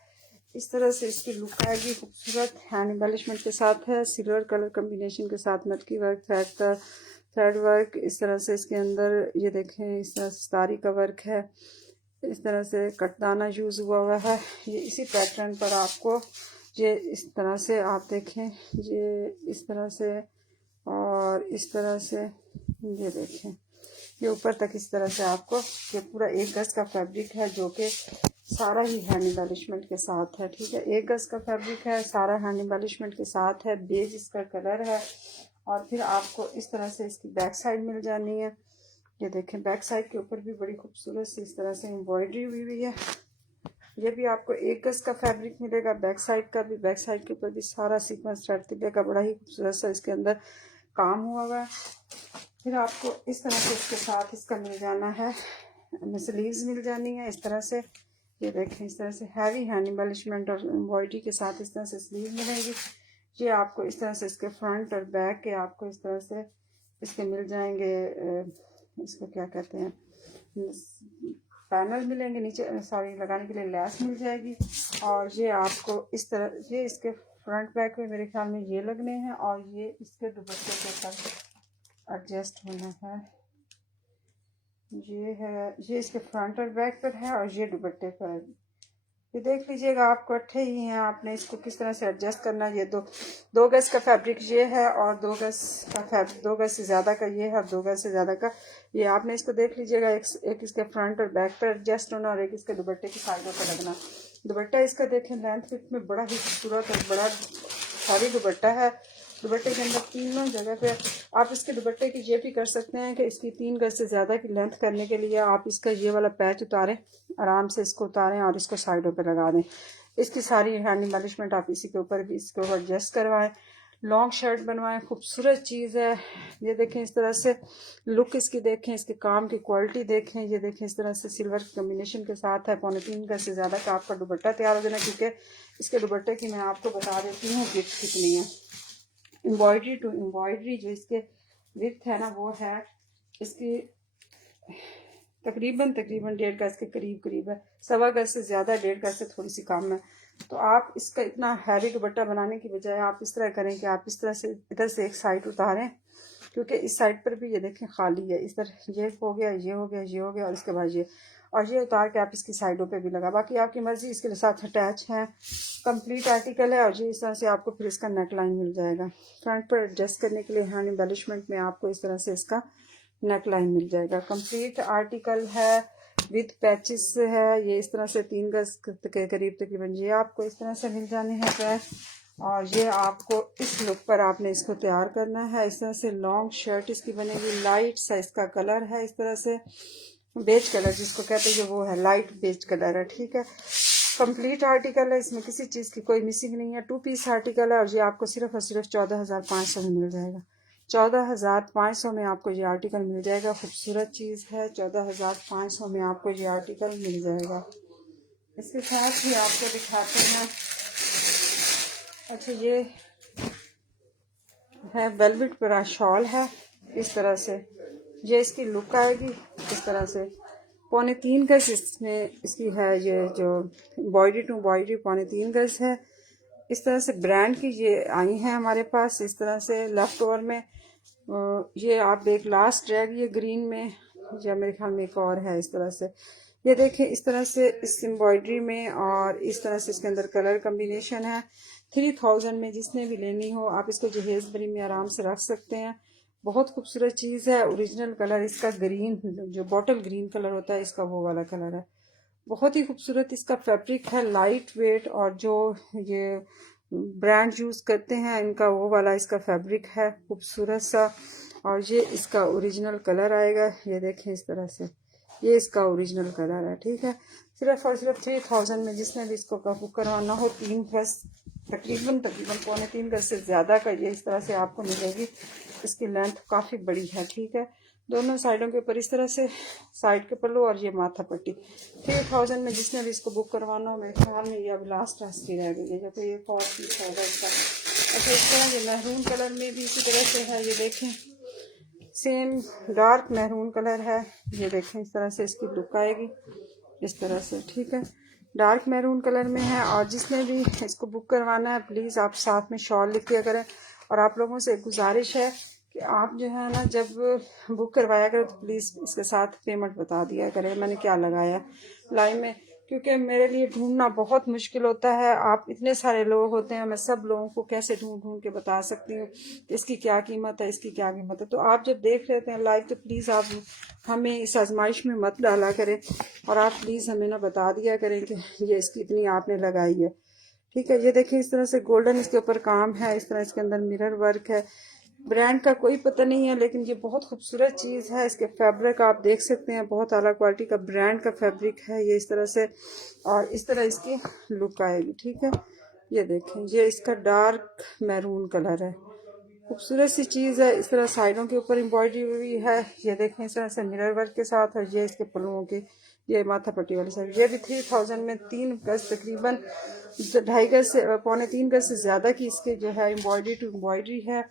इस तरह से इसकी लुक आएगी खूबसूरत। हैंड एम्बेलिशमेंट के साथ है, सिल्वर कलर कॉम्बिनेशन के साथ मटकी वर्क, थ्रेड वर्क। इस तरह से इसके अंदर ये देखें, इस तरह से सितारी का वर्क है। इस तरह से कटदाना यूज़ हुआ है। ये इसी पैटर्न पर आपको ये इस तरह से आप देखें, ये इस तरह से और इस तरह से ये देखें, ये ऊपर तक इस तरह से आपको ये पूरा 1 गज का फैब्रिक है जो कि सारा ही हैंड एम्बेलिशमेंट के साथ है। ठीक है, 1 गज का फैब्रिक है, सारा हैंड एम्बेलिशमेंट के साथ है। बेज इसका कलर है और फिर आपको इस तरह से इसकी बैक साइड मिल जानी है। ये देखें, बैक साइड के ऊपर भी बड़ी खूबसूरत सी इस तरह से एम्ब्रॉयडरी हुई हुई है। ये भी आपको 1 गज का फैब्रिक मिलेगा। बैक साइड का भी, बैक साइड के ऊपर भी सारा सीक्वेंस थ्रेड तिल्ले का बड़ा ही खूबसूरत सा इसके अंदर काम हुआ हुआ है। फिर आपको इस तरह से इसके साथ इसका मिल जाना है, स्लीव्स मिल जानी है इस तरह से। ये देखें, इस तरह से हैवी हैंड एम्बेलिशमेंट और एम्ब्रॉयडरी के साथ इस तरह से स्लीव मिलेंगी। ये आपको इस तरह से इसके फ्रंट और बैक के आपको इस तरह से इसके मिल जाएंगे, इसको क्या कहते हैं, पैनल मिलेंगे नीचे, सॉरी, लगाने के लिए लैस मिल जाएगी। और ये आपको इस तरह, ये इसके फ्रंट बैक में मेरे ख्याल में ये लगने हैं और ये इसके दुपट्टे के साथ एडजस्ट होना है। ये है, ये इसके फ्रंट और बैक पर है और ये दुपट्टे पर। ये देख लीजिएगा, आप इकट्ठे ही हैं, आपने इसको किस तरह से एडजस्ट करना है। ये दो गज का फैब्रिक ये है और 2 गज का फैब्रिक, 2 गज से ज़्यादा का ये है और 2 गज से ज़्यादा का ये। आपने इसको देख लीजिएगा, एक इसके फ्रंट और बैक पर एडजस्ट होना और एक इसके दुपट्टे की साइडों पर लगना। दुपट्टा इसका देखें, लेंथ फिट में बड़ा ही खूबसूरत और बड़ा भारी दुपट्टा है। दुपट्टे के अंदर तीनों जगह पे आप इसके दुपट्टे की ये भी कर सकते हैं कि इसकी 3 गज से ज़्यादा की लेंथ करने के लिए आप इसका ये वाला पैच उतारें, आराम से इसको उतारें और इसको साइडों पे लगा दें। इसकी सारी हैंड एम्बेलिशमेंट आप इसी के ऊपर भी इसके ऊपर एडजस्ट करवाएं। लॉन्ग शर्ट बनवाएं, खूबसूरत चीज़ है। ये देखें, इस तरह से लुक इसकी देखें, इसके काम की क्वालिटी देखें। ये देखें, इस तरह से सिल्वर कॉम्बिनेशन के साथ है। 3.25 गज से ज़्यादा का आपका दुपट्टा तैयार हो जाना, क्योंकि इसके दुपट्टे की मैं आपको बता देती हूँ विड्थ कितनी है। एम्ब्रॉयडरी टू एम्ब्रॉयडरी जो इसके विड्थ है ना, वो है इसकी तकरीबन 1.5 गज के करीब है। 1.25 गज से ज़्यादा, 1.5 गज से थोड़ी सी कम है। तो आप इसका इतना हैवी दुपट्टा बनाने की बजाय आप इस तरह करें कि आप इस तरह से इधर से एक साइड उतारें, क्योंकि इस साइड पर भी ये देखें खाली है। इस तरह ये हो गया, ये हो गया, ये हो गया और इसके बाद ये उतार के आप इसकी साइडों पे भी लगा। बाकी आपकी मर्जी, इसके साथ अटैच है, कंप्लीट आर्टिकल है। और ये इस तरह से आपको फिर इसका नेक लाइन मिल जाएगा। फ्रंट पर एडजस्ट करने के लिए हैंड एम्बेलिशमेंट में आपको इस तरह से इसका नेक लाइन मिल जाएगा। कंप्लीट आर्टिकल है, विद पैचेस है। ये इस तरह से 3 गज के करीब तकरीबन ये आपको इस तरह से मिल जाने हैं पैच। और ये आपको इस लुक पर आपने इसको तैयार करना है। इस तरह से लॉन्ग शर्ट इसकी बनेगी। लाइट सा इसका कलर है, इस तरह से बेज कलर जिसको कहते हैं, वो है लाइट बेज कलर है। ठीक है, कंप्लीट आर्टिकल है, इसमें किसी चीज़ की कोई मिसिंग नहीं है। 2 पीस आर्टिकल है और ये आपको सिर्फ और सिर्फ 14,500 में मिल जाएगा। 14,500 में आपको ये आर्टिकल मिल जाएगा। खूबसूरत चीज़ है, 14,500 में आपको ये आर्टिकल मिल जाएगा। इसके साथ ही आपको दिखाते हैं, अच्छा ये है वेलवेट पर शॉल है। इस तरह से ये इसकी लुक आएगी। इस तरह से 3.25 गज इसमें इसकी है। ये जो बॉडी टू बॉडी 3.25 गज है। इस तरह से ब्रांड की ये आई हैं हमारे पास। इस तरह से लेफ्ट ओवर में ये आप देख, लास्ट रह गई है ग्रीन में, या मेरे ख्याल में एक और है। इस तरह से ये देखें, इस तरह से इस एम्ब्रॉयडरी में और इस तरह से इसके अंदर कलर कम्बिनेशन है। 3000 में जिसने भी लेनी हो आप इसको जहेज बरी में आराम से रख सकते हैं। बहुत खूबसूरत चीज़ है। ओरिजिनल कलर इसका ग्रीन, जो बॉटल ग्रीन कलर होता है इसका, वो वाला कलर है। बहुत ही खूबसूरत इसका फैब्रिक है, लाइट वेट। और जो ये ब्रांड यूज़ करते हैं इनका, वो वाला इसका फैब्रिक है खूबसूरत सा। और ये इसका ओरिजिनल कलर आएगा। ये देखें, इस तरह से ये इसका ओरिजिनल कलर है। ठीक है, सिर्फ और सिर्फ 3000 में जिसने भी इसको बुक करवाना हो, 3 गज तकरीबन 3.25 गज से ज़्यादा का ये इस तरह से आपको मिलेगी। इसकी लेंथ काफ़ी बड़ी है। ठीक है, दोनों साइडों के ऊपर इस तरह से साइड के पल्लू और ये माथा पट्टी। 3000 में जिसने भी इसको बुक करवाना हो, मेरे ख्याल में ये अब लास्ट रास्ती रह गई है, जब ये 4 पीस होगा इसका। अच्छा, इस तरह ये मैरून कलर में भी इसी तरह से है, ये देखें सेम डार्क मैरून कलर है। ये देखें इस तरह से इसकी लुक आएगी इस तरह से, ठीक है। डार्क मैरून कलर में है। और जिसने भी इसको बुक करवाना है प्लीज़ आप साथ में शॉल लिख दिया करें। और आप लोगों से एक गुजारिश है कि आप जो है ना जब बुक करवाया करें तो प्लीज़ इसके साथ पेमेंट बता दिया करें मैंने क्या लगाया लाइन में, क्योंकि मेरे लिए ढूंढना बहुत मुश्किल होता है। आप इतने सारे लोग होते हैं, मैं सब लोगों को कैसे ढूंढ ढूंढ के बता सकती हूँ कि इसकी क्या कीमत है, इसकी क्या कीमत है। तो आप जब देख लेते हैं लाइव तो प्लीज़ आप हमें इस आजमाइश में मत डाला करें और आप प्लीज़ हमें ना बता दिया करें कि ये इसकी इतनी आपने लगाई है, ठीक है। ये देखिए इस तरह से गोल्डन इसके ऊपर काम है, इस तरह इसके अंदर मिरर वर्क है। ब्रांड का कोई पता नहीं है लेकिन ये बहुत खूबसूरत चीज़ है। इसके फैब्रिक आप देख सकते हैं, बहुत आला क्वालिटी का ब्रांड का फैब्रिक है ये इस तरह से। और इस तरह इसकी लुक आएगी, ठीक है। ये देखें ये इसका डार्क मैरून कलर है, खूबसूरत सी चीज़ है। इस तरह साइडों के ऊपर एम्ब्रॉयडरी हुई है, ये देखें इस तरह से मिरर वर्क के साथ। और ये इसके पल्लुओं की ये माथा पट्टी वाली साइड, ये भी 3000 में 3 गज तकरीबन 2.5 गज से 2.25 गज से ज़्यादा की इसके जो है एम्ब्रॉयडरी टू एम्ब्रॉयडरी है।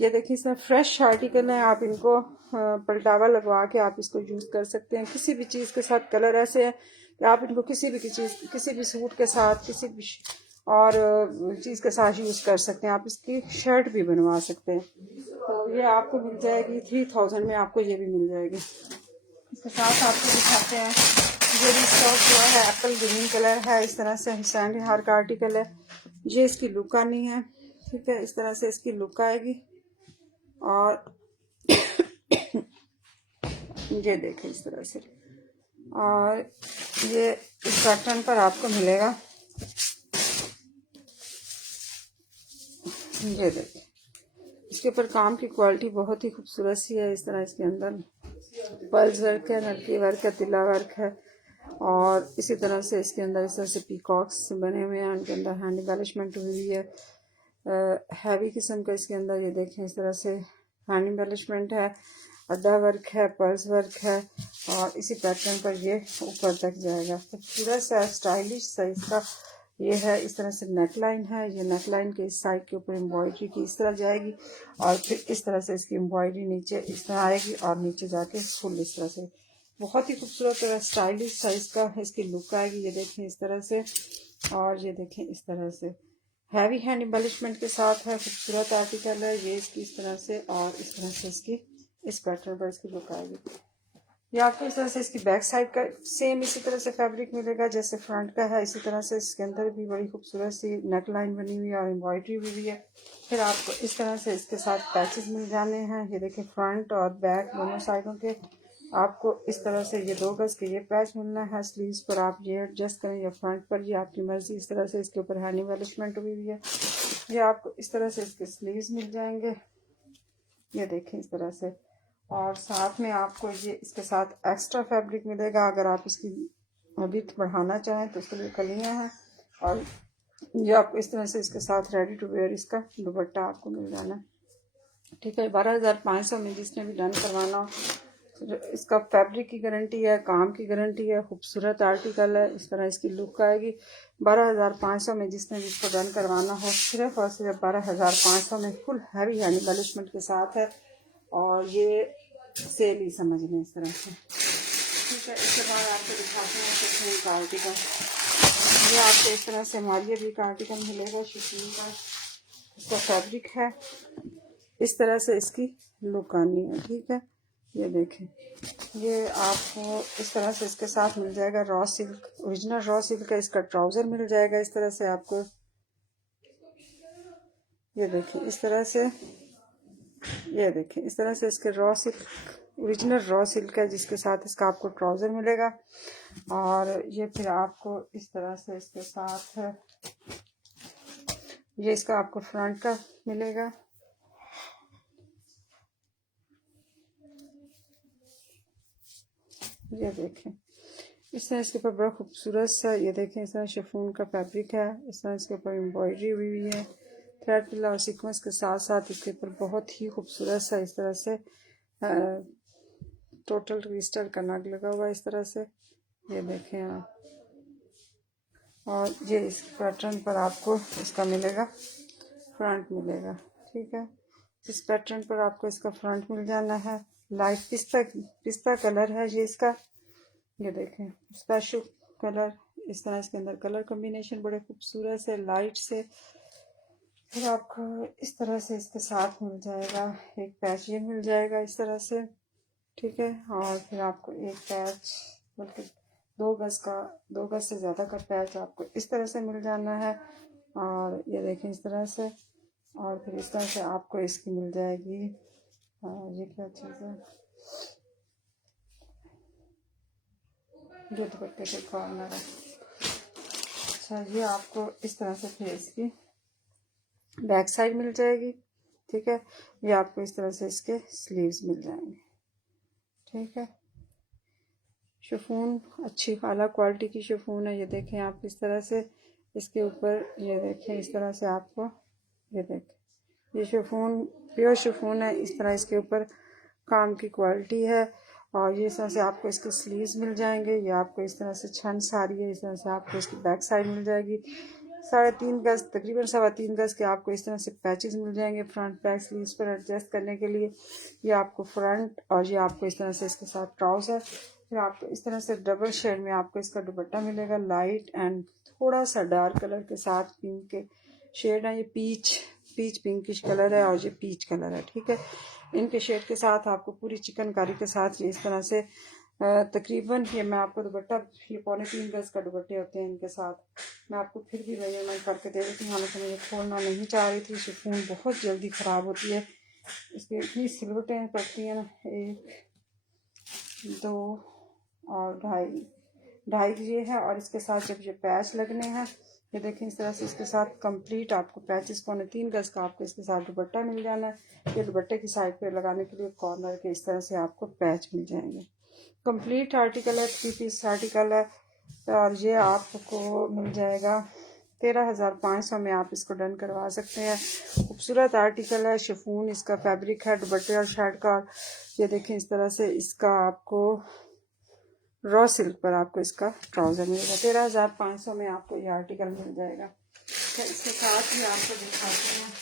ये देखिए इसमें फ्रेश आर्टिकल है, आप इनको पलटावा लगवा के आप इसको यूज़ कर सकते हैं किसी भी चीज़ के साथ। कलर ऐसे है कि आप इनको किसी भी सूट के साथ किसी भी और चीज़ के साथ यूज़ कर सकते हैं। आप इसकी शर्ट भी बनवा सकते हैं। तो ये आपको मिल जाएगी 3000 में, आपको ये भी मिल जाएगी। इसके साथ आपको दिखाते हैं ये भी स्टॉक हुआ है, एप्पल ग्रीन कलर है, इस तरह से सैंड हार का आर्टिकल है। ये इसकी लुक आनी है, ठीक है। इस तरह से इसकी लुक आएगी। और ये देखें इस तरह से। और ये इस पैटर्न पर आपको मिलेगा, ये देखें इसके ऊपर काम की क्वालिटी बहुत ही खूबसूरत सी है। इस तरह इसके अंदर पर्ल्स वर्क है, नलकी वर्क है, तिला वर्क है। और इसी तरह से इसके अंदर इस तरह से पीकॉक्स बने हुए हैं, उनके अंदर हैंड एम्बेलिशमेंट हुई हुई है हैवी किस्म का। इसके अंदर ये देखें इस तरह से हैंड एम्बेलिशमेंट है, अड्डा वर्क है, पर्ल्स वर्क है। और इसी पैटर्न पर ये ऊपर तक जाएगा, खूबसूरत सा स्टाइलिश सा इसका ये है। इस तरह से नेक लाइन है, ये नेक लाइन के इस साइड के ऊपर एम्ब्रॉयडरी की इस तरह जाएगी और फिर इस तरह से इसकी एम्ब्रॉयडरी नीचे इस तरह आएगी और नीचे जाके फुल इस तरह से बहुत ही खूबसूरत और स्टाइलिश साइज का इसकी लुक आएगी। ये देखें इस तरह से। और ये देखें इस तरह से हैवी हैंड एम्बेलिशमेंट के साथ है, खूबसूरत आर्टिकल है ये इसकी इस तरह से। और इस तरह से इसकी इस पैटर्न पर इसकी लुक आएगी। ये आपको इस तरह से इसकी बैक साइड का सेम इसी तरह से फैब्रिक मिलेगा जैसे फ्रंट का है। इसी तरह से इसके अंदर भी बड़ी खूबसूरत सी नेक लाइन बनी हुई है और एम्ब्रॉयडरी भी हुई है। फिर आपको इस तरह से इसके साथ पैचेस मिल जाने हैं, ये देखिए फ्रंट और बैक दोनों साइडों के। आपको इस तरह से ये 2 गज के ये पैच मिलना है स्लीव्स पर, आप ये एडजस्ट करें या फ्रंट पर, ये आपकी मर्जी। इस तरह से इसके ऊपर हैंड एम्बेलिशमेंट हुई हुई है। ये आपको इस तरह से इसके स्लीव्स मिल जाएंगे, ये देखें इस तरह से। और साथ में आपको ये इसके साथ एक्स्ट्रा फैब्रिक मिलेगा, अगर आप इसकी विड्थ बढ़ाना चाहें तो इसके लिए कलियाँ हैं। और ये आपको इस तरह से इसके साथ रेडी टू वेयर इसका दुपट्टा आपको मिल जाना, ठीक है। 12500 में जिसने भी डन करवाना हो। इसका फैब्रिक की गारंटी है, काम की गारंटी है, खूबसूरत आर्टिकल है। इस तरह इसकी लुक आएगी। 12500 में जिसने भी इसको डन करवाना हो, सिर्फ और सिर्फ 12500 में फुल हैवी हैंड एम्बेलिशमेंट के साथ है। और ये सेल ही समझ लें इस तरह से, ठीक है। इसके बाद आपको दिखाते हैं शिफॉन का आर्टिकल। ये आपको इस तरह से मारिया भी का आर्टिकल मिलेगा शिफॉन का। इसका फैब्रिक है, इस तरह से इसकी लुक आनी है, ठीक है। ये देखें ये आपको इस तरह से इसके साथ मिल जाएगा raw silk, original raw silk का इसका ट्राउज़र मिल जाएगा इस तरह से आपको। ये देखें इस तरह से, ये देखें इस तरह से इसके raw silk, original raw silk है जिसके साथ इसका आपको ट्राउज़र मिलेगा। और ये फिर आपको इस तरह से इसके साथ है, ये इसका आपको फ्रंट का मिलेगा। ये देखें इस तरह इसके ऊपर बड़ा खूबसूरत सा, ये देखें इस तरह शिफॉन का फैब्रिक है। इस तरह इसके ऊपर एम्ब्रॉयडरी हुई है थ्रेड पिल्ला और सीक्वेंस के साथ साथ। इसके ऊपर बहुत ही खूबसूरत सा इस तरह से टोटल क्रिस्टल का नग लगा हुआ है इस तरह से, ये देखें आप। और ये इस पैटर्न पर आपको इसका मिलेगा फ्रंट मिलेगा। ठीक है, इस पैटर्न पर आपको इसका फ्रंट मिल जाना है। लाइट पिस्ता कलर है ये इसका। ये देखें स्पेशल कलर, इस तरह इसके अंदर कलर कॉम्बिनेशन बड़े खूबसूरत से लाइट से। फिर आपको इस तरह से इसके साथ मिल जाएगा एक पैच, ये मिल जाएगा इस तरह से। ठीक है, और फिर आपको एक पैच बल्कि 2 गज से ज़्यादा का पैच आपको इस तरह से मिल जाना है। और ये देखें इस तरह से, और फिर इस तरह से आपको इसकी मिल जाएगी। ये क्या चीज़ है, जो दुपट्टे के कॉर्नर है। अच्छा, ये आपको इस तरह से फिर इसकी बैक साइड मिल जाएगी। ठीक है, ये आपको इस तरह से इसके स्लीव्स मिल जाएंगे। ठीक है, शिफॉन अच्छी आला क्वालिटी की शिफॉन है। ये देखें आप इस तरह से इसके ऊपर, ये देखें इस तरह से आपको, ये देखें ये शिफॉन प्योर शिफॉन है। इस तरह इसके ऊपर काम की क्वालिटी है। और ये इस तरह से आपको इसके स्लीव्स मिल जाएंगे। ये आपको इस तरह से छन सारी है, इस तरह से आपको इसकी बैक साइड मिल जाएगी। 3.5 गज, तकरीबन 3.25 गज के आपको इस तरह से पैचेस मिल जाएंगे फ्रंट बैक स्लीव्स पर एडजस्ट करने के लिए। ये आपको फ्रंट, और ये आपको इस तरह से इसके साथ ट्राउज़र। फिर आपको इस तरह से डबल शेड में आपको इसका दुपट्टा मिलेगा, लाइट एंड थोड़ा सा डार्क कलर के साथ। पिंक के शेड है, ये पीच पिंकिश कलर है, और ये पीच कलर है। ठीक है, इनके शेड के साथ आपको पूरी चिकनकारी के साथ ये इस तरह से तकरीबन, ये मैं आपको दुपट्टा, ये 3.25 गज का दुपट्टे होते हैं इनके साथ। मैं आपको फिर भी मेजरमेंट करके दे रही थी, हालांकि मुझे खोलना नहीं चाह रही थी। शिफॉन बहुत जल्दी ख़राब होती है, इसकी इतनी सिलवटें पड़ती हैं ना, 1 2 और 2.5 ये है। और इसके साथ जब ये पैच लगने हैं, ये देखें इस तरह से इसके साथ कंप्लीट आपको पैचेस 3.25 गज का आपको इसके साथ दुपट्टा मिल जाना है। ये दुपट्टे की साइड पे लगाने के लिए कॉर्नर के इस तरह से आपको पैच मिल जाएंगे। कंप्लीट आर्टिकल है, 3 पीस आर्टिकल है। और ये आपको मिल जाएगा 13,500 में। आप इसको डन करवा सकते हैं। खूबसूरत आर्टिकल है, शिफॉन इसका फैब्रिक है दुपट्टे और शर्ट का। ये देखें इस तरह से इसका आपको रॉ सिल्क पर आपको इसका ट्राउज़र मिलेगा। 13,500 में आपको ये आर्टिकल मिल जाएगा। तो इसके साथ ही आपको दिखाते हैं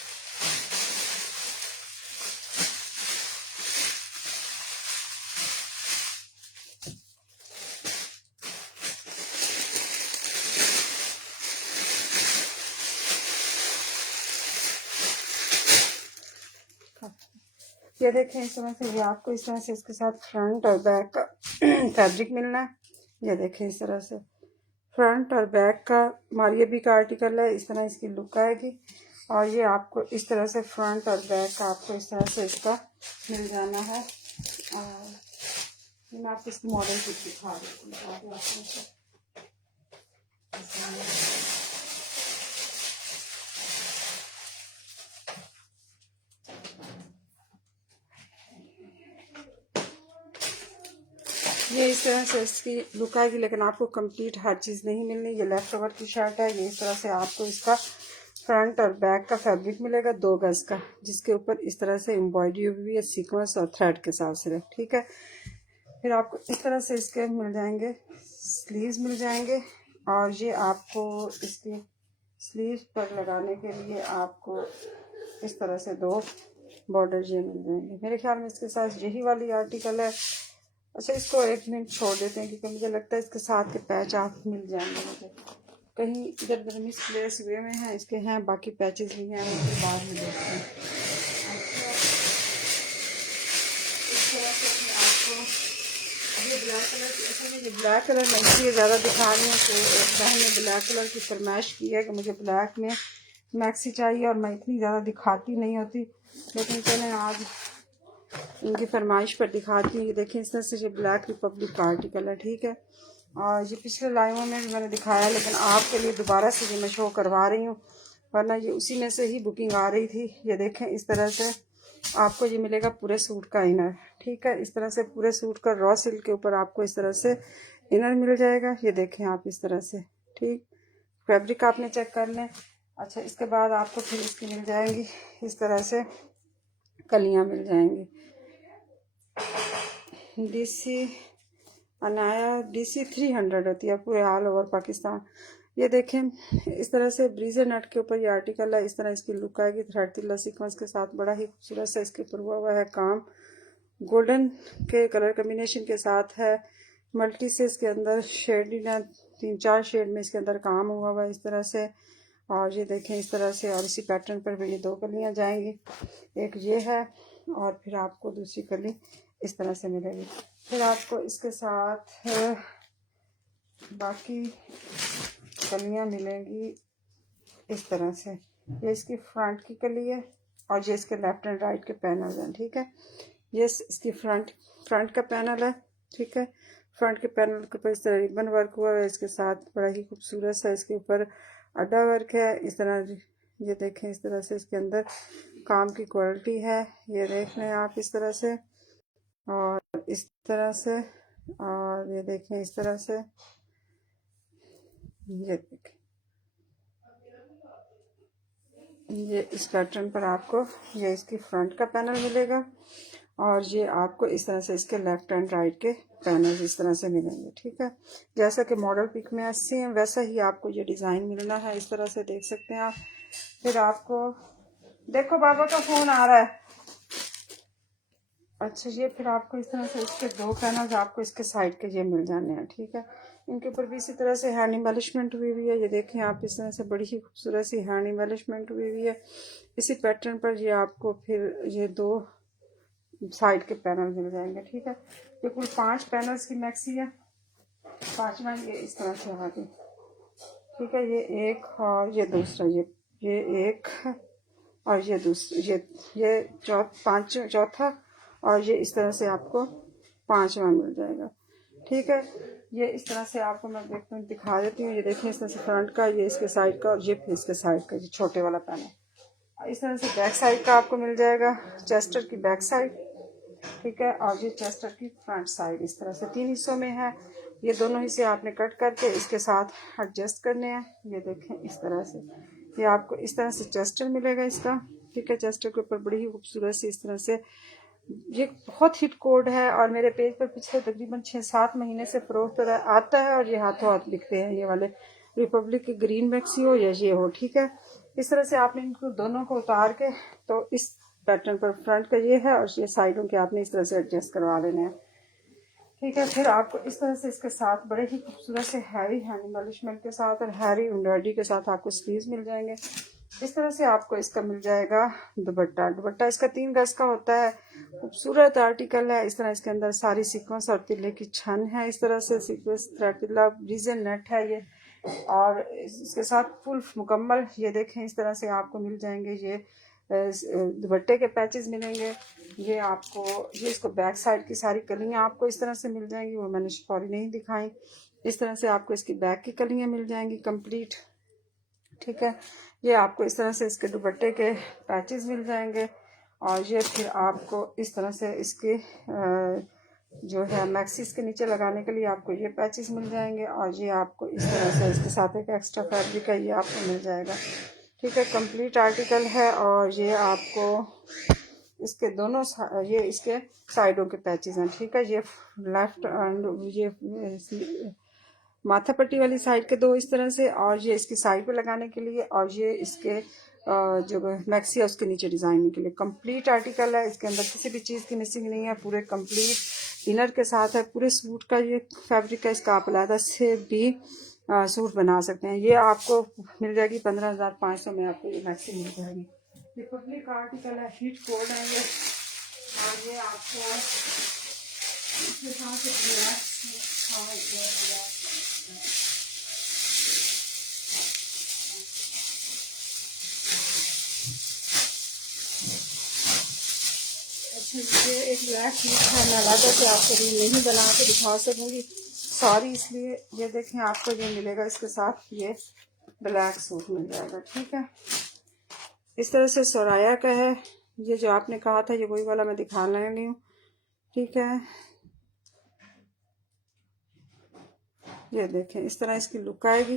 ये देखें इस तरह से, ये आपको इस तरह से इसके साथ फ्रंट और बैक का फैब्रिक मिलना है। ये देखें इस तरह से फ्रंट और बैक का मारियाबी का आर्टिकल है। इस तरह इसकी लुक आएगी। और ये आपको इस तरह से फ्रंट और बैक का आपको इस तरह से इसका मिल जाना है। और मैं आपको इसकी मॉडल कुछ दिखा देती हूँ। ये इस तरह से इसकी लुक आएगी, लेकिन आपको कंप्लीट हर चीज़ नहीं मिलनी। ये लेफ्ट ओवर की शर्ट है। ये इस तरह से आपको इसका फ्रंट और बैक का फैब्रिक मिलेगा 2 गज का, जिसके ऊपर इस तरह से एम्ब्रॉयडरी हुई है सीक्वेंस और थ्रेड के साथ सिर्फ। ठीक है, फिर आपको इस तरह से इसके मिल जाएंगे स्लीव्स मिल जाएंगे। और ये आपको इसकी स्लीव्स पर लगाने के लिए आपको इस तरह से 2 बॉर्डर ये मिल जाएंगे। मेरे ख्याल में इसके साथ यही वाली आर्टिकल है। अच्छा, इसको 1 मिनट छोड़ देते हैं, क्योंकि मुझे लगता है इसके साथ के पैच आप मिल जाएंगे। मुझे कहीं इधर उधर मिस प्लेस वे में हैं, इसके हैं बाकी पैचेस भी हैं, उसके बाद में देखते हैं। अच्छा, इस तरह से आपको ये ब्लैक कलर की, असल में ये ब्लैक कलर मैं इसलिए ज़्यादा दिखा रही हूँ कि एक बहन ने ब्लैक कलर की फरमाइश की है कि मुझे ब्लैक में मैक्सी चाहिए, और मैं इतनी ज़्यादा दिखाती नहीं होती, लेकिन चलें आज इनकी फरमाइश पर दिखाती हूँ। ये देखें इस तरह से ये ब्लैक रिपब्लिक का आर्टिकल है। ठीक है, और ये पिछले लाइवों में भी मैंने दिखाया, लेकिन आपके लिए दोबारा से ये मैं शो करवा रही हूँ, वरना ये उसी में से ही बुकिंग आ रही थी। ये देखें इस तरह से आपको ये मिलेगा पूरे सूट का इनर। ठीक है, इस तरह से पूरे सूट का रॉ सिल्क के ऊपर आपको इस तरह से इनर मिल जाएगा। ये देखें आप इस तरह से। ठीक, फैब्रिक आपने चेक कर लें। अच्छा, इसके बाद आपको फिर इसकी मिल जाएंगी इस तरह से कलियाँ मिल जाएंगी। DC अनाया DC 300 होती है पूरे ऑल ओवर पाकिस्तान। ये देखें इस तरह से ब्रीजर नेट के ऊपर ये आर्टिकल है, इस तरह इसकी लुक आएगी थ्रेड तिल्ला सीक्वेंस के साथ। बड़ा ही खूबसूरत सा इसके ऊपर हुआ है काम, गोल्डन के कलर कम्बिनेशन के साथ है। मल्टी से इसके अंदर शेड ना 3-4 शेड में इसके अंदर काम हुआ है इस तरह से। और ये देखें इस तरह से, और इसी पैटर्न पर भी ये 2 कलियां जाएंगी, एक ये है और फिर आपको दूसरी कली इस तरह से मिलेगी। फिर आपको इसके साथ बाकी कलियां मिलेंगी इस तरह से। ये इसकी फ्रंट की कली है और ये इसके लेफ्ट एंड राइट के पैनल हैं, ठीक है। ये इसकी फ्रंट का पैनल है, ठीक है। फ्रंट के पैनल के ऊपर इस तरह रिबन वर्क हुआ है, इसके साथ बड़ा ही खूबसूरत सा इसके ऊपर अड्डा वर्क है इस तरह। ये देखें इस तरह से इसके अंदर काम की क्वालिटी है, ये देख लें आप इस तरह से और इस तरह से। और ये देखें इस तरह से, ये देखें ये इस पैटर्न पर आपको ये इसकी फ्रंट का पैनल मिलेगा और ये आपको इस तरह से इसके लेफ्ट एंड राइट के पैनल इस तरह से मिलेंगे, ठीक है। जैसा कि मॉडल पिक में सेम वैसा ही आपको ये डिज़ाइन मिलना है, इस तरह से देख सकते हैं आप। फिर आपको देखो बाबा का फ़ोन आ रहा है। अच्छा, ये फिर आपको इस तरह से इसके 2 पैनल्स आपको इसके साइड के ये मिल जाने हैं, ठीक है। इनके ऊपर भी इसी तरह से हैंड एम्बेलिशमेंट हुई हुई है, ये देखें आप इस तरह से बड़ी ही खूबसूरत सी हैंड एम्बेलिशमेंट हुई हुई है। इसी पैटर्न पर ये आपको फिर ये 2 साइड के पैनल मिल जाएंगे, ठीक है। ये कुल 5 पैनल्स की मैक्सी है, 5वां ये इस तरह से आ गई, ठीक है। ये एक और ये दूसरा, ये एक और ये दूसरा, ये चौथा और ये इस तरह से आपको 5वां मिल जाएगा, ठीक है। ये इस तरह से आपको मैं दिखा देती हूँ। ये देखें इस तरह से फ्रंट का, ये इसके साइड का और ये फिर इसके साइड का, ये छोटे वाला पैनल। इस तरह से बैक साइड का आपको मिल जाएगा, चेस्टर की बैक साइड, ठीक है। और ये चेस्टर की फ्रंट साइड इस तरह से 3 हिस्सों में है। ये दोनों हिस्से आपने कट करके इसके साथ एडजस्ट करने हैं। ये देखें इस तरह से, ये आपको इस तरह से चेस्टर मिलेगा इसका, ठीक है। चेस्टर के ऊपर बड़ी ही खूबसूरत सी इस तरह से, ये बहुत हिट कोड है और मेरे पेज पर पिछले तकरीबन 6-7 महीने से फरोख्त आता है और ये हाथों हाथ बिकते हैं, ये वाले रिपब्लिक के ग्रीन मैक्सी हो या ये हो, ठीक है। इस तरह से आपने इनको दोनों को उतार के तो इस पैटर्न पर फ्रंट का ये है और ये साइडों के आपने इस तरह से एडजस्ट करवा लेने हैं, ठीक है। फिर आपको इस तरह से इसके साथ बड़े ही खूबसूरत से हैवी हैंड एम्बेलिशमेंट के साथ और हैवी एम्ब्रॉयडरी के साथ आपको स्लीव्स मिल जाएंगे। इस तरह से आपको इसका मिल जाएगा दुपट्टा इसका 3 गज का होता है, खूबसूरत आर्टिकल है। इस तरह इसके अंदर सारी सीक्वेंस और तिल्ले की छन है, इस तरह से सीक्वेंस थ्रेड तिल्ला ब्रीजल नेट है ये। और इसके साथ फुल मुकम्मल ये देखें इस तरह से आपको मिल जाएंगे ये दुपट्टे के पैचेस मिलेंगे। ये आपको ये इसको बैक साइड की सारी कलियां आपको इस तरह से मिल जाएंगी, वो मैंने शिफॉरी नहीं दिखाई। इस तरह से आपको इसकी बैक की कलियां मिल जाएंगी कंप्लीट, ठीक है। ये आपको इस तरह से इसके दुपट्टे के पैचेस मिल जाएंगे और ये फिर आपको इस तरह से इसके जो है मैक्सीज के नीचे लगाने के लिए आपको ये पैचेस मिल जाएंगे और ये आपको इस तरह से इसके साथ एक एक्स्ट्रा फैब्रिक है, ये आपको मिल जाएगा, ठीक है। कंप्लीट आर्टिकल है और ये आपको इसके दोनों ये इसके साइडों के पैचेस हैं, ठीक है। ये लेफ्ट एंड ये माथा पट्टी वाली साइड के 2 इस तरह से और ये इसकी साइड पे लगाने के लिए और ये इसके जो मैक्सी है उसके नीचे डिज़ाइनिंग के लिए कंप्लीट आर्टिकल है। इसके अंदर किसी भी चीज़ की मिसिंग नहीं है, पूरे कंप्लीट इनर के साथ है। पूरे सूट का ये फैब्रिक है, इसका आप अलग से भी सूट बना सकते हैं। ये आपको मिल जाएगी 15,500 में, आपको ये मैक्सी मिल जाएगी। रिपब्लिक आर्टिकल है, हीट कोड है ये और ये आपको इसके साथ ये एक ब्लैक शीट है, मैं अलग से आपको रील नहीं बना के दिखा सकूंगी, सॉरी। इसलिए ये देखें आपको ये मिलेगा इसके साथ ये ब्लैक सूट मिल जाएगा, ठीक है। इस तरह से सोराया का है, ये जो आपने कहा था ये वही वाला मैं दिखा लगी हूँ, ठीक है। ये देखें इस तरह इसकी लुक आएगी,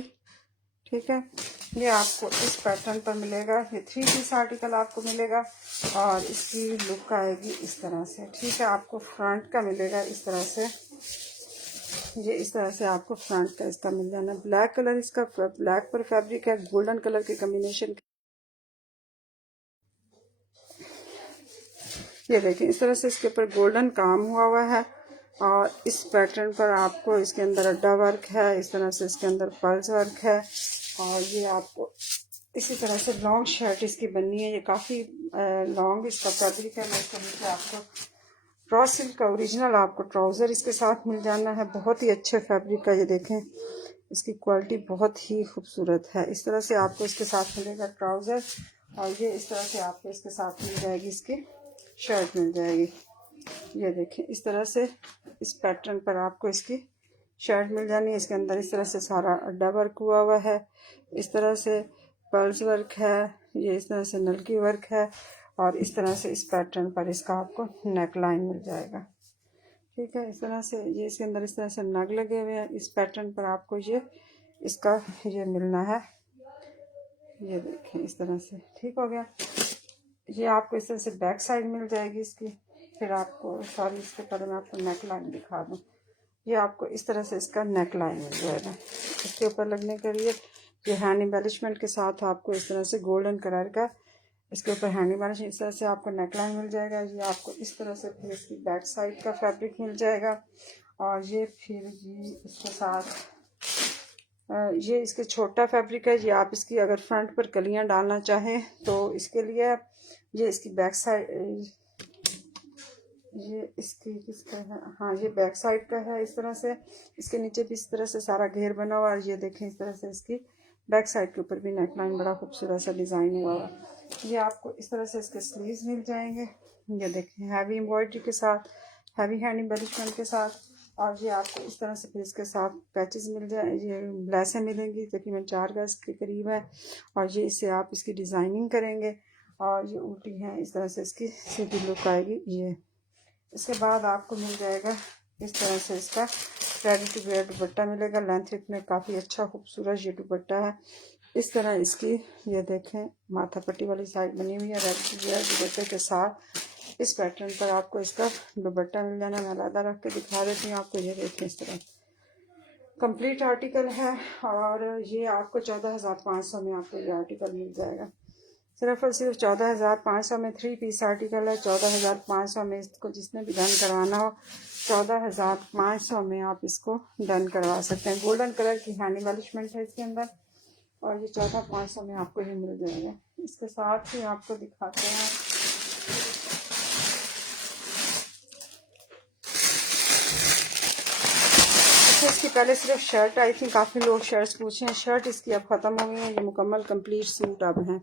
ठीक है। ये आपको इस पैटर्न पर मिलेगा, ये 3 पीस आर्टिकल आपको मिलेगा और इसकी लुक आएगी इस तरह से, ठीक है। आपको फ्रंट का मिलेगा इस तरह से, ये इस तरह से आपको फ्रंट का इसका मिल जाना। ब्लैक कलर इसका, ब्लैक पर फैब्रिक है, गोल्डन कलर के कॉम्बिनेशन। ये देखें इस तरह से इसके ऊपर गोल्डन काम हुआ है और इस पैटर्न पर आपको इसके अंदर अड्डा वर्क है, इस तरह से इसके अंदर पर्ल्स वर्क है। और ये आपको इसी तरह से लॉन्ग शर्ट इसकी बननी है। ये काफ़ी लॉन्ग इसका फैब्रिक है। मैं इसके नीचे आपको रॉ सिल्क का ओरिजिनल आपको ट्राउज़र इसके साथ मिल जाना है। बहुत ही अच्छे फैब्रिक का, ये देखें इसकी क्वालिटी बहुत ही खूबसूरत है। इस तरह से आपको इसके साथ मिलेगा ट्राउज़र और ये इस तरह से आपको इसके साथ मिल जाएगी इसकी शर्ट मिल जाएगी। ये देखें इस तरह से इस पैटर्न पर आपको इसकी शर्ट मिल जानी है। इसके अंदर इस तरह से सारा अड्डा वर्क हुआ है, इस तरह से पर्ल्स वर्क है, ये इस तरह से नलकी वर्क है और इस तरह से इस पैटर्न पर इसका आपको नेक लाइन मिल जाएगा। ठीक है, इस तरह से ये इसके अंदर इस तरह से नग लगे हुए हैं। इस पैटर्न पर आपको ये इसका ये मिलना है। ये देखें इस तरह से, ठीक हो गया। ये आपको इस तरह से बैक साइड मिल जाएगी इसकी। फिर आपको सॉरी इसके पहले मैं आपको नेक लाइन दिखा दूँ। ये आपको इस तरह से इसका नेक लाइन मिल जाएगा। इसके ऊपर लगने के लिए ये हैंड एम्बेलिशमेंट के साथ आपको इस तरह से गोल्डन कलर का इसके ऊपर हैंड एम्बेलिशमेंट, इस तरह से आपको नेक लाइन मिल जाएगा। ये आपको इस तरह से फिर इसकी बैक साइड का फैब्रिक मिल जाएगा और ये फिर ये इसके साथ ये इसके छोटा फैब्रिक है। ये आप इसकी अगर फ्रंट पर कलियां डालना चाहें तो इसके लिए ये इसकी बैक साइड, ये इसकी किसका है, हाँ ये बैक साइड का है। इस तरह से इसके नीचे भी इस तरह से सारा घेर बना हुआ है। ये देखें इस तरह से इसकी बैक साइड के ऊपर भी नेकलाइन बड़ा खूबसूरत सा डिज़ाइन हुआ है। ये आपको इस तरह से इसके स्लीव्स मिल जाएंगे। ये देखें हैवी एम्ब्रॉयडरी के साथ, हैवी हैंड एम्बेलिशमेंट के साथ। और ये आपको इस तरह से फिर इसके साथ पैचेस मिल जाए, ये लेसें मिलेंगी तकरीबन 4 गज के करीब है। और ये इससे आप इसकी डिज़ाइनिंग करेंगे और ये उल्टी है इस तरह से इसकी सीधी लुक आएगी। ये इसके बाद आपको मिल जाएगा इस तरह से इसका रेडी टू वेयर दुपट्टा मिलेगा। लेंथ में काफ़ी अच्छा खूबसूरत ये दुपट्टा है। इस तरह इसकी ये देखें माथा पट्टी वाली साइड बनी हुई है। रेडी टू वेयर दुपट्टे के साथ इस पैटर्न पर आपको इसका दुपट्टा मिल जाना। मैं अलग रख के दिखा देती हूँ आपको। ये देखें इस तरह कंप्लीट आर्टिकल है और ये आपको 14,500 में आपको ये आर्टिकल मिल जाएगा। सिर्फ और सिर्फ 14,500 में 3 पीस आर्टिकल है। 14,500 में इसको जिसने भी डन करवाना हो 14,500 में आप इसको डन करवा सकते हैं। गोल्डन कलर की हैंड एम्बेलिशमेंट है इसके अंदर और ये 14,500 में आपको ये मिल जाएगा। इसके साथ ही आपको दिखाते हैं इसकी पहले सिर्फ शर्ट आई थी। काफ़ी लोग शर्ट्स पूछे हैं, शर्ट इसकी अब ख़त्म हो गई है। ये मुकम्मल कंप्लीट सूट अब हैं।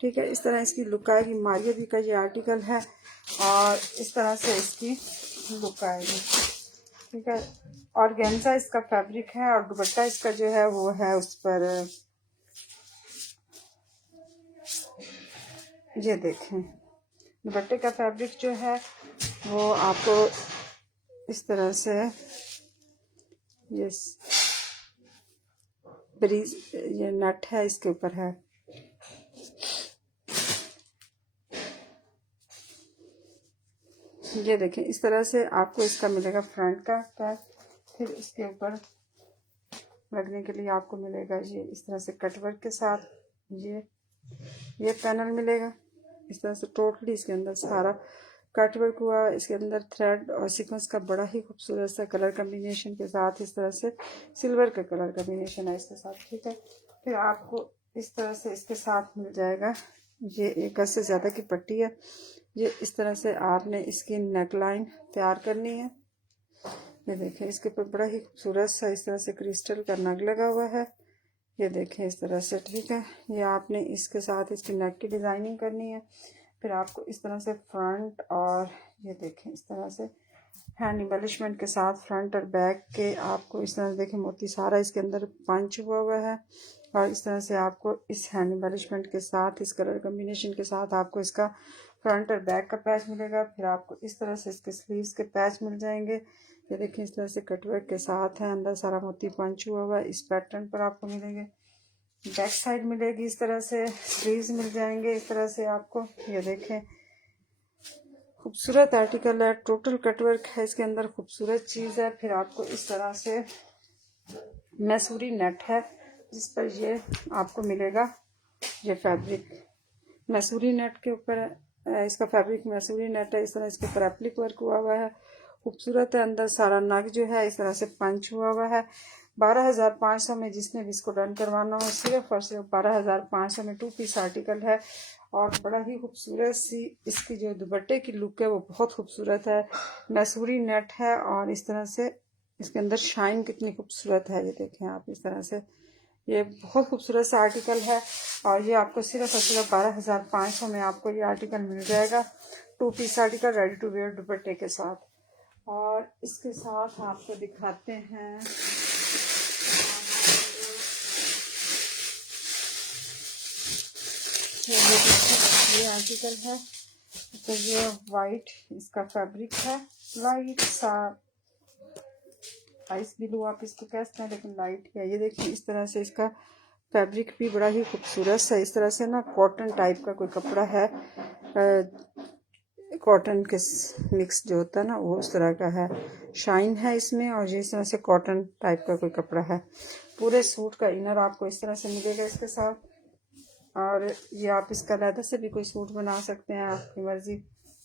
ठीक है, इस तरह इसकी लुक आएगी। मारिया का ये आर्टिकल है और इस तरह से इसकी लुक आएगी। ठीक है, और गेंजा इसका फैब्रिक है और दुपट्टा इसका जो है वो है उस पर ये देखें दुपट्टे का फैब्रिक जो है वो आपको इस तरह से ये ब्रीज ये नट है इसके ऊपर है। ये देखें इस तरह से आपको इसका मिलेगा फ्रंट का टैग। फिर इसके ऊपर लगने के लिए आपको मिलेगा ये इस तरह से कटवर्क के साथ ये पैनल मिलेगा। इस तरह से टोटली इसके अंदर सारा कटवर्क हुआ। इसके अंदर थ्रेड और सीक्वेंस का बड़ा ही खूबसूरत सा कलर कम्बिनेशन के साथ इस तरह से सिल्वर का कलर कम्बिनेशन है इसके साथ। ठीक है, फिर आपको इस तरह से इसके साथ मिल जाएगा ये 1 गज से ज़्यादा की पट्टी है। ये इस तरह से आपने इसकी नेक लाइन तैयार करनी है। ये देखें इसके ऊपर बड़ा ही खूबसूरत सा इस तरह से क्रिस्टल का नग लगा हुआ है। ये देखें इस तरह से। ठीक है, ये आपने इसके साथ इसकी नेक की डिज़ाइनिंग करनी है। फिर आपको इस तरह से फ्रंट और ये देखें इस तरह से हैंड एम्बेलिशमेंट के साथ फ्रंट और बैक के आपको इस तरह से देखें मोती सारा इसके अंदर पंच हुआ है। और इस तरह से आपको इस हैंड एम्बेलिशमेंट के साथ इस कलर कम्बिनेशन के साथ आपको इसका फ्रंट और बैक का पैच मिलेगा। फिर आपको इस तरह से इसके स्लीव्स के पैच मिल जाएंगे। ये देखिए इस तरह से कटवर्क के साथ है, अंदर सारा मोती पंच हुआ है। इस पैटर्न पर आपको मिलेंगे। बैक साइड मिलेगी इस तरह से, स्लीव्स मिल जाएंगे इस तरह से आपको। ये देखें खूबसूरत आर्टिकल है, टोटल कटवर्क है इसके अंदर, खूबसूरत चीज़ है। फिर आपको इस तरह से मैसूरी नेट है जिस पर ये आपको मिलेगा ये फैब्रिक मैसूरी नेट के ऊपर इसका फैब्रिक मैसूरी नेट है। इस तरह इसके ऊपर एप्लिक वर्क हुआ हुआ है, खूबसूरत है। अंदर सारा नग जो है इस तरह से पंच हुआ हुआ है। 12,500 में जिसने भी इसको डन करवाना हो, सिर्फ और सिर्फ 12,500 में 2 पीस आर्टिकल है। और बड़ा ही खूबसूरत सी इसकी जो दुपट्टे की लुक है वो बहुत खूबसूरत है। मैसूरी नेट है और इस तरह से इसके अंदर शाइन कितनी खूबसूरत है, ये देखें आप। इस तरह से ये बहुत खूबसूरत सा आर्टिकल है और ये आपको सिर्फ और सिर्फ 12,500 में आपको ये आर्टिकल मिल जाएगा। 2 piece article ready to wear दुपट्टे के साथ। और इसके साथ आपको दिखाते हैं ये आर्टिकल है। तो ये वाइट इसका फैब्रिक है, लाइट सा आइस ब्लू आप इसको कहते हैं, लेकिन लाइट है। ये देखिए इस तरह से इसका फैब्रिक भी बड़ा ही खूबसूरत है। इस तरह से ना कॉटन टाइप का कोई कपड़ा है, कॉटन के मिक्स जो होता है ना वो उस तरह का है। शाइन है इसमें और ये इस तरह से कॉटन टाइप का कोई कपड़ा है। पूरे सूट का इनर आपको इस तरह से मिलेगा इसके साथ। और ये आप इसका लेदर से भी कोई सूट बना सकते हैं, आपकी मर्ज़ी,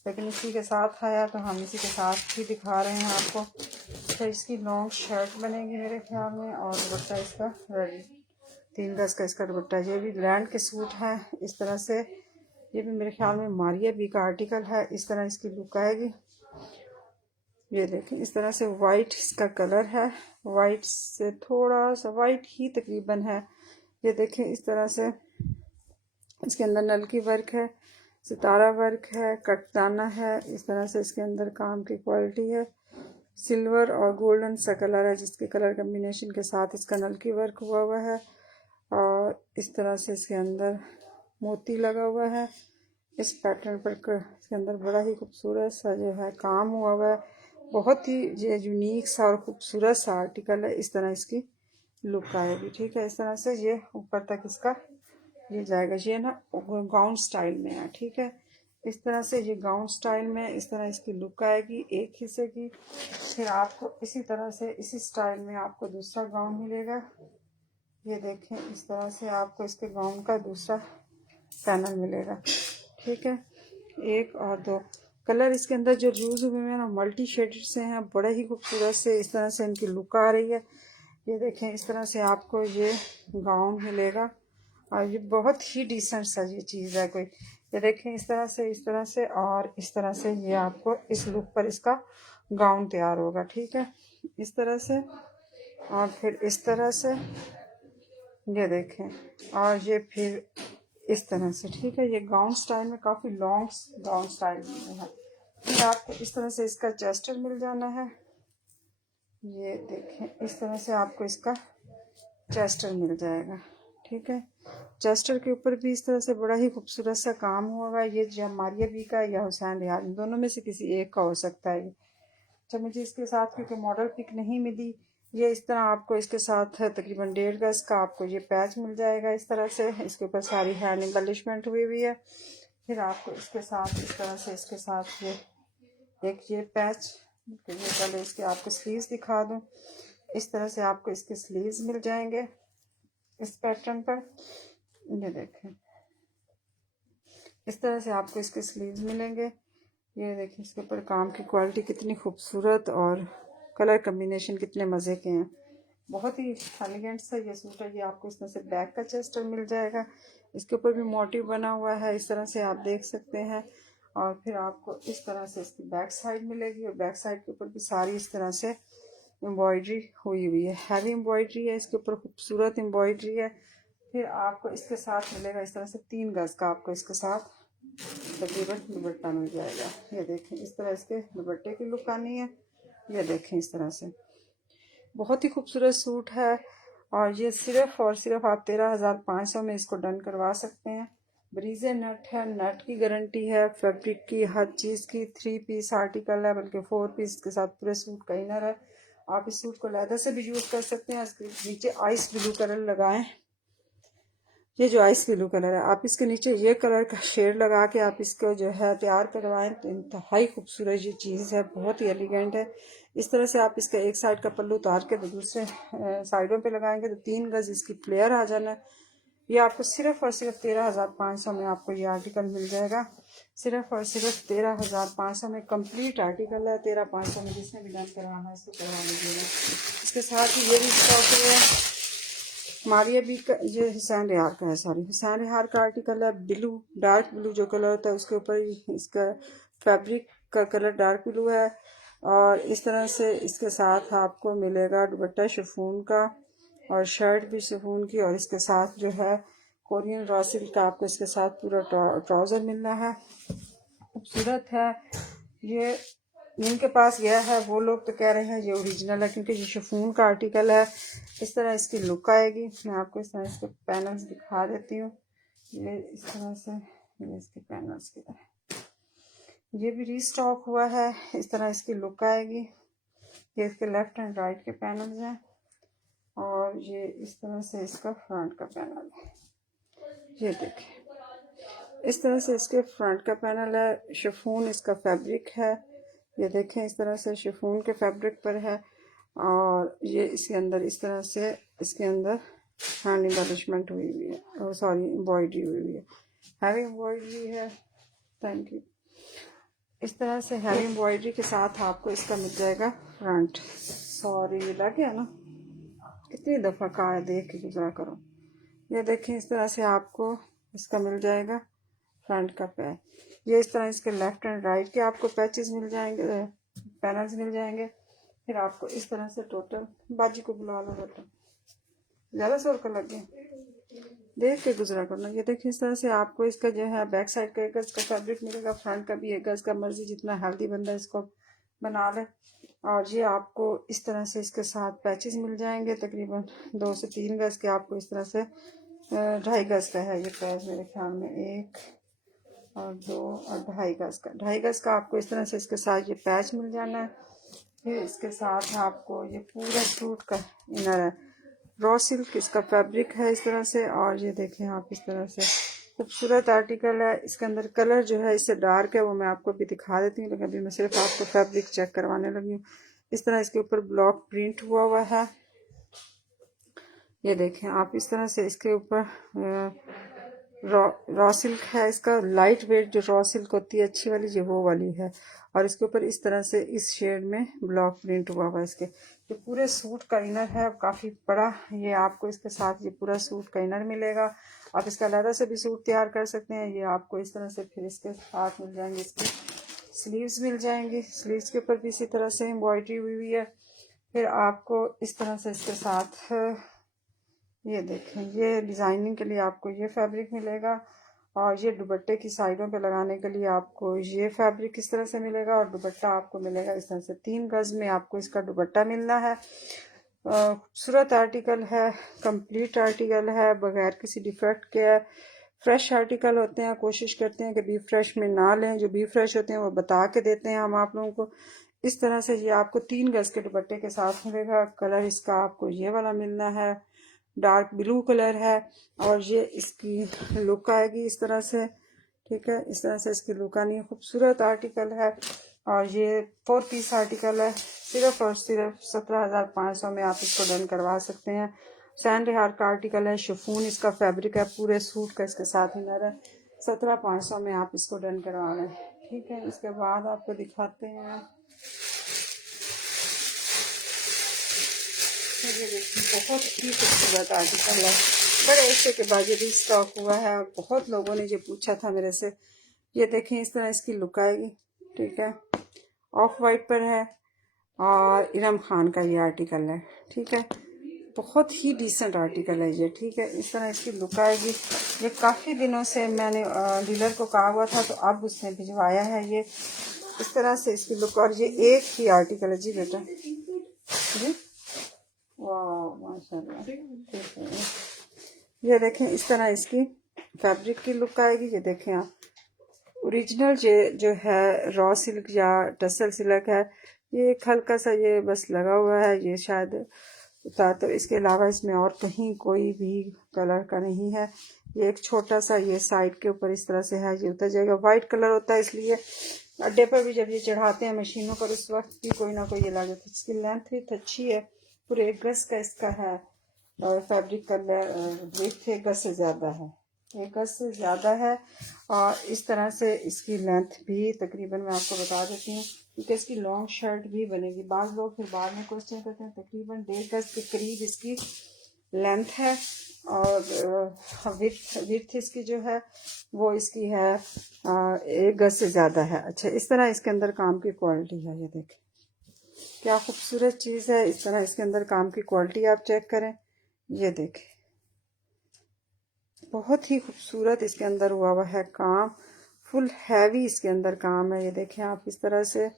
लेकिन इसी के साथ आया तो हम इसी के साथ ही दिखा रहे हैं आपको। तो इसकी लॉन्ग शर्ट बनेगी मेरे ख्याल में और दुपट्टा इसका रेडी 3 गज का इसका दुपट्टा। ये भी लैंड के सूट है इस तरह से। ये भी मेरे ख्याल में मारिया बी का आर्टिकल है। इस तरह इसकी लुक आएगी। ये देखें इस तरह से वाइट इसका कलर है, वाइट से थोड़ा सा वाइट ही तकरीबन है। ये देखें इस तरह से इसके अंदर नलकी वर्क है, सितारा वर्क है, कटदाना है। इस तरह से इसके अंदर काम की क्वालिटी है। सिल्वर और गोल्डन सा कलर है जिसके कलर कम्बिनेशन के साथ इसका नलकी वर्क हुआ हुआ है। और इस तरह से इसके अंदर मोती लगा हुआ है इस पैटर्न पर। इसके अंदर बड़ा ही खूबसूरत सा जो है काम हुआ हुआ है। बहुत ही ये यूनिक सा और खूबसूरत सा आर्टिकल है। इस तरह इसकी लुक आएगी। ठीक है, इस तरह से ये ऊपर तक इसका ये जाएगा। ये ना गाउन स्टाइल में है। ठीक है, इस तरह से ये गाउन स्टाइल में इस तरह इसकी लुक आएगी एक हिस्से की। फिर आपको इसी तरह से इसी स्टाइल में आपको दूसरा गाउन मिलेगा। ये देखें इस तरह से आपको इसके गाउन का दूसरा पैनल मिलेगा। ठीक है, 1 और 2 कलर इसके अंदर जो यूज हुए हैं ना मल्टी शेडेड से हैं, बड़े ही खूबसूरत से इस तरह से इनकी लुक आ रही है। ये देखें इस तरह से आपको ये गाउन मिलेगा और ये बहुत ही डिसेंट सा ये चीज़ है कोई। ये देखें इस तरह से और इस तरह से ये आपको इस लुक पर इसका गाउन तैयार होगा। ठीक है, इस तरह से और फिर इस तरह से ये देखें और ये फिर इस तरह से। ठीक है, ये गाउन स्टाइल में काफ़ी लॉन्ग गाउन स्टाइल में है। फिर आपको इस तरह से इसका चेस्टर मिल जाना है। ये देखें इस तरह से आपको इसका चेस्टर मिल जाएगा। ठीक है, चेस्टर के ऊपर भी इस तरह से बड़ा ही खूबसूरत सा काम हुआ हुआ है। ये या मारिया बी का या हुसैन रिहाल, इन दोनों में से किसी एक का हो सकता है। अच्छा, मुझे इसके साथ क्योंकि मॉडल पिक नहीं मिली, ये इस तरह आपको इसके साथ तकरीबन 1.5 गज का आपको ये पैच मिल जाएगा। इस तरह से इसके ऊपर सारी हैंड एम्बलिशमेंट हुई हुई है। फिर आपको इसके साथ इस तरह से इसके साथ ये एक ये पैच, ये पहले इसके आपको स्लीव्स दिखा दूँ। इस तरह से आपको इसके स्लीव्स मिल जाएंगे इस पैटर्न पर। ये देखें इस तरह से आपको इसके स्लीव्स मिलेंगे। ये देखिए इसके ऊपर काम की क्वालिटी कितनी खूबसूरत और कलर कम्बिनेशन कितने मज़े के हैं। बहुत ही एलिगेंट सा ये सूट है। ये आपको इस तरह से बैक का चेस्टर मिल जाएगा। इसके ऊपर भी मोटिव बना हुआ है इस तरह से आप देख सकते हैं। और फिर आपको इस तरह से इसकी बैक साइड मिलेगी और बैक साइड के ऊपर भी सारी इस तरह से एम्ब्रॉयडरी हुई हुई है। हैवी एम्ब्रॉयडरी है इसके ऊपर, खूबसूरत एम्ब्रॉयडरी है। फिर आपको इसके साथ मिलेगा इस तरह से 3 गज का आपको इसके साथ तकरीबन दुपट्टा मिल जाएगा। ये देखें इस तरह इसके दुपट्टे की लुक आनी है। ये देखें इस तरह से बहुत ही खूबसूरत सूट है। और ये सिर्फ और सिर्फ आप 13,500 में इसको डन करवा सकते हैं। ब्रीजे नट है, नट की गारंटी है, फैब्रिक की, हर चीज़ की। 3 पीस आर्टिकल है, बल्कि 4 पीस के साथ पूरे सूट का इनर है। आप इस सूट को लेदर से भी यूज़ कर सकते हैं। इसके नीचे आइस ब्लू कलर लगाएं ये जो आइस ब्लू कलर है, आप इसके नीचे ये कलर का शेड लगा के आप इसको जो है तैयार करवाएं तो इंतहाई खूबसूरत ये चीज़ है, बहुत ही एलिगेंट है। इस तरह से आप इसका एक साइड का पल्लू उतार के तो दूसरे साइडों पे लगाएंगे तो 3 गज इसकी फ्लेयर आ जाना है। ये आपको सिर्फ और सिर्फ 13,500 में आपको ये आर्टिकल मिल जाएगा। सिर्फ और सिर्फ 13,500 में कंप्लीट आर्टिकल है। 13,500 में जिसने भी डन करवाना है इसको करवा लीजिएगा। इसके साथ ही ये भी स्टॉक है हमारी अभी ये हुसैन रिहार का है, सॉरी हुसैन रिहार का आर्टिकल है। ब्लू, डार्क ब्लू जो कलर होता है उसके ऊपर इसका फैब्रिक का कलर डार्क ब्लू है। और इस तरह से इसके साथ आपको मिलेगा दुपट्टा शिफॉन का और शर्ट भी शिफॉन की, और इसके साथ जो है कोरियन रॉ सिल्क का आपको इसके साथ पूरा ट्राउज़र मिलना है। खूबसूरत है ये। जिनके पास गया है वो लोग तो कह रहे हैं ये ओरिजिनल है, क्योंकि ये शिफॉन का आर्टिकल है। इस तरह इसकी लुक आएगी। मैं आपको इस तरह इसके पैनल्स दिखा देती हूँ। ये इस तरह से ये इसके पैनल्स की तरह, ये भी रीस्टॉक हुआ है। इस तरह इसकी लुक आएगी। ये इसके लेफ्ट एंड राइट के पैनल्स हैं और ये इस तरह से इसका फ्रंट का पैनल है। ये देखें, इस तरह से इसके फ्रंट का पैनल है। शिफॉन इसका फैब्रिक है। ये देखें, इस तरह से शिफॉन के फैब्रिक पर है और ये इसके अंदर इस तरह से इसके अंदर हैंड एम्बेलिशमेंट हुई हुई है, सॉरी एम्ब्रॉयडरी हुई हुई है, हैवी एम्ब्रॉयडरी है। Thank you. इस तरह से हैवी एम्ब्रॉयडरी के साथ आपको इसका मिल जाएगा फ्रंट। सॉरी ये लग गया ना, कितनी दफ़ा कहा है, देख के गुजरा करो। ये देखें, इस तरह से आपको इसका मिल जाएगा फ्रंट का पैच। ये इस तरह इसके लेफ्ट एंड राइट के आपको पैचेस मिल जाएंगे, पैनल्स मिल जाएंगे। फिर आपको इस तरह से टोटल, बाजी को बुला लो बेटा, ज़्यादा शोर का लग गया, देख के गुजरा करना। ये देखिए, इस तरह से आपको इसका जो है बैक साइड का 1 गज का फैब्रिक मिलेगा, फ्रंट का भी 1 गज का। मर्जी जितना हेल्दी बंदा इसको बना ले। और ये आपको इस तरह से इसके साथ पैचेस मिल जाएंगे, तकरीबन 2 से 3 गज के। आपको इस तरह से 2.5 गज का है ये पैच, मेरे ख्याल में 1 और 2 और 2.5 गज का। 2.5 गज का आपको इस तरह से इसके साथ ये पैच मिल जाना है। फिर इसके साथ आपको ये पूरा सूट का इनर है, रॉ सिल्क इसका फैब्रिक है इस तरह से। और ये देखें आप, इस तरह से खूबसूरत आर्टिकल है। इसके अंदर कलर जो है इससे डार्क है, वो मैं आपको भी दिखा देती हूँ, लेकिन अभी मैं सिर्फ आपको फैब्रिक चेक करवाने लगी हूँ। इस तरह इसके ऊपर ब्लॉक प्रिंट हुआ है। ये देखें आप, इस तरह से इसके ऊपर रॉ सिल्क है। इसका लाइट वेट जो रॉ सिल्क होती है अच्छी वाली, ये वो वाली है। और इसके ऊपर इस तरह से इस शेड में ब्लॉक प्रिंट हुआ हुआ है। इसके ये पूरे सूट का इनर है, काफ़ी बड़ा। ये आपको इसके साथ ये पूरा सूट का इनर मिलेगा। आप इसका अलग से भी सूट तैयार कर सकते हैं। ये आपको इस तरह से फिर इसके साथ मिल जाएंगे, इसकी स्लीव्स मिल जाएंगी। स्लीव्स के ऊपर भी इसी तरह से एम्ब्रॉयडरी हुई हुई है। फिर आपको इस तरह से इसके साथ ये देखें, ये डिज़ाइनिंग के लिए आपको ये फैब्रिक मिलेगा। और ये दुपट्टे की साइडों पे लगाने के लिए आपको ये फैब्रिक इस तरह से मिलेगा। और दुपट्टा आपको मिलेगा इस तरह से 3 गज में आपको इसका दुपट्टा मिलना है। खूबसूरत आर्टिकल है, कंप्लीट आर्टिकल है, बगैर किसी डिफेक्ट के है। फ्रेश आर्टिकल होते हैं, कोशिश करते हैं कि बी फ्रेश में ना लें। जो बी फ्रेश होते हैं वो बता के देते हैं हम आप लोगों को। इस तरह से ये आपको 3 गज के दुपट्टे के साथ मिलेगा। कलर इसका आपको ये वाला मिलना है, डार्क ब्लू कलर है। और ये इसकी लुक आएगी इस तरह से, ठीक है। इस तरह से इसकी लुक आनी है। खूबसूरत आर्टिकल है और ये 4 पीस आर्टिकल है। सिर्फ और सिर्फ 17,500 में आप इसको डन करवा सकते हैं। सैंड रिहार का आर्टिकल है, शिफॉन इसका फैब्रिक है, पूरे सूट का इसके साथ इनर है। 17,500 में आप इसको डन करवा लें, ठीक है। इसके बाद आपको दिखाते हैं, ये देखिए बहुत ही खूबसूरत आर्टिकल है। बड़े ऐसे के बाद ये स्टॉक हुआ है। बहुत लोगों ने ये पूछा था मेरे से। ये देखें, इस तरह इसकी लुक आएगी, ठीक है। ऑफ वाइट पर है और इरम खान का ये आर्टिकल है, ठीक है। बहुत ही डिसेंट आर्टिकल है ये, ठीक है। इस तरह इसकी लुक आएगी। ये काफ़ी दिनों से मैंने डीलर को कहा हुआ था, तो अब उसने भिजवाया है। ये इस तरह से इसकी लुक, और ये एक ही आर्टिकल है जी बेटा जी। वाह माशाल्लाह, ठीक है। ये देखें, इस तरह इसकी फैब्रिक की लुक आएगी। ये देखें आप, ओरिजिनल जो है रॉ सिल्क या टसल सिल्क है। ये एक हल्का सा ये बस लगा हुआ है, ये शायद था, तो इसके अलावा इसमें और कहीं कोई भी कलर का नहीं है। ये एक छोटा सा ये साइड के ऊपर इस तरह से है, ये उतर जाएगा। वाइट कलर होता है इसलिए अड्डे पर भी जब ये चढ़ाते हैं मशीनों पर उस वक्त भी कोई ना कोई ये लग जाता है। इसकी लेंथ भी अच्छी है, पूरे 1 गज का इसका है और फैब्रिक का विड्थ 1 गज से ज़्यादा है, 1 गज से ज़्यादा है। और इस तरह से इसकी लेंथ भी तकरीबन मैं आपको बता देती हूँ क्योंकि इसकी लॉन्ग शर्ट भी बनेगी। बाज़ लोग फिर बाद में क्वेश्चन करते हैं, तकरीबन 1.5 गज के करीब इसकी लेंथ है और विड्थ इसकी जो है वो इसकी है 1 गज से ज़्यादा है। अच्छा, इस तरह इसके अंदर काम की क्वालिटी है, ये देखें क्या खूबसूरत चीज़ है। इस तरह इसके अंदर काम की क्वालिटी आप चेक करें, ये देखें बहुत ही खूबसूरत इसके अंदर हुआ है काम, फुल हैवी इसके अंदर काम है। ये देखें आप इस तरह से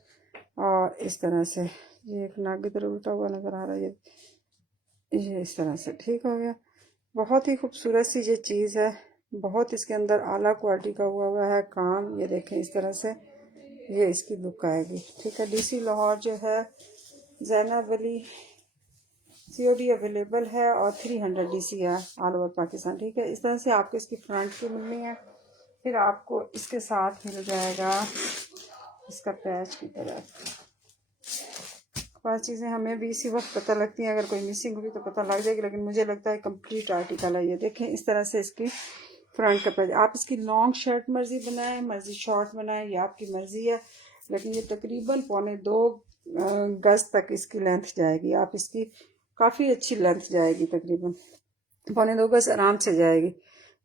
और इस तरह से, ये एक नाक की तरफ उल्टा हुआ नज़र आ रहा है, ये इस तरह से ठीक हो गया। बहुत ही खूबसूरत सी ये चीज़ है, बहुत इसके अंदर आला क्वालिटी का हुआ है काम। ये देखें इस तरह से ये इसकी लुक आएगी। ठीक है, डीसी लाहौर जो है ज़ैनब अली COD अवेलेबल है और 300 DC है ऑल ओवर पाकिस्तान। ठीक है, इस तरह से आपको इसकी फ्रंट की मिलनी है। फिर आपको इसके साथ मिल जाएगा इसका पैच की तरह। पांच चीज़ें हमें भी इसी वक्त पता लगती हैं, अगर कोई मिसिंग हुई तो पता लग जाएगी, लेकिन मुझे लगता है कंप्लीट आर्टिकल है। ये देखें इस तरह से इसकी फ्रंट का पैच। आप इसकी लॉन्ग शर्ट मर्जी बनाएं, मर्जी शॉर्ट बनाएं, ये आपकी मर्जी है, लेकिन ये तकरीबन 1.25 गज तक इसकी लेंथ जाएगी। आप इसकी काफ़ी अच्छी लेंथ जाएगी, तकरीबन 1.25 गज आराम से जाएगी।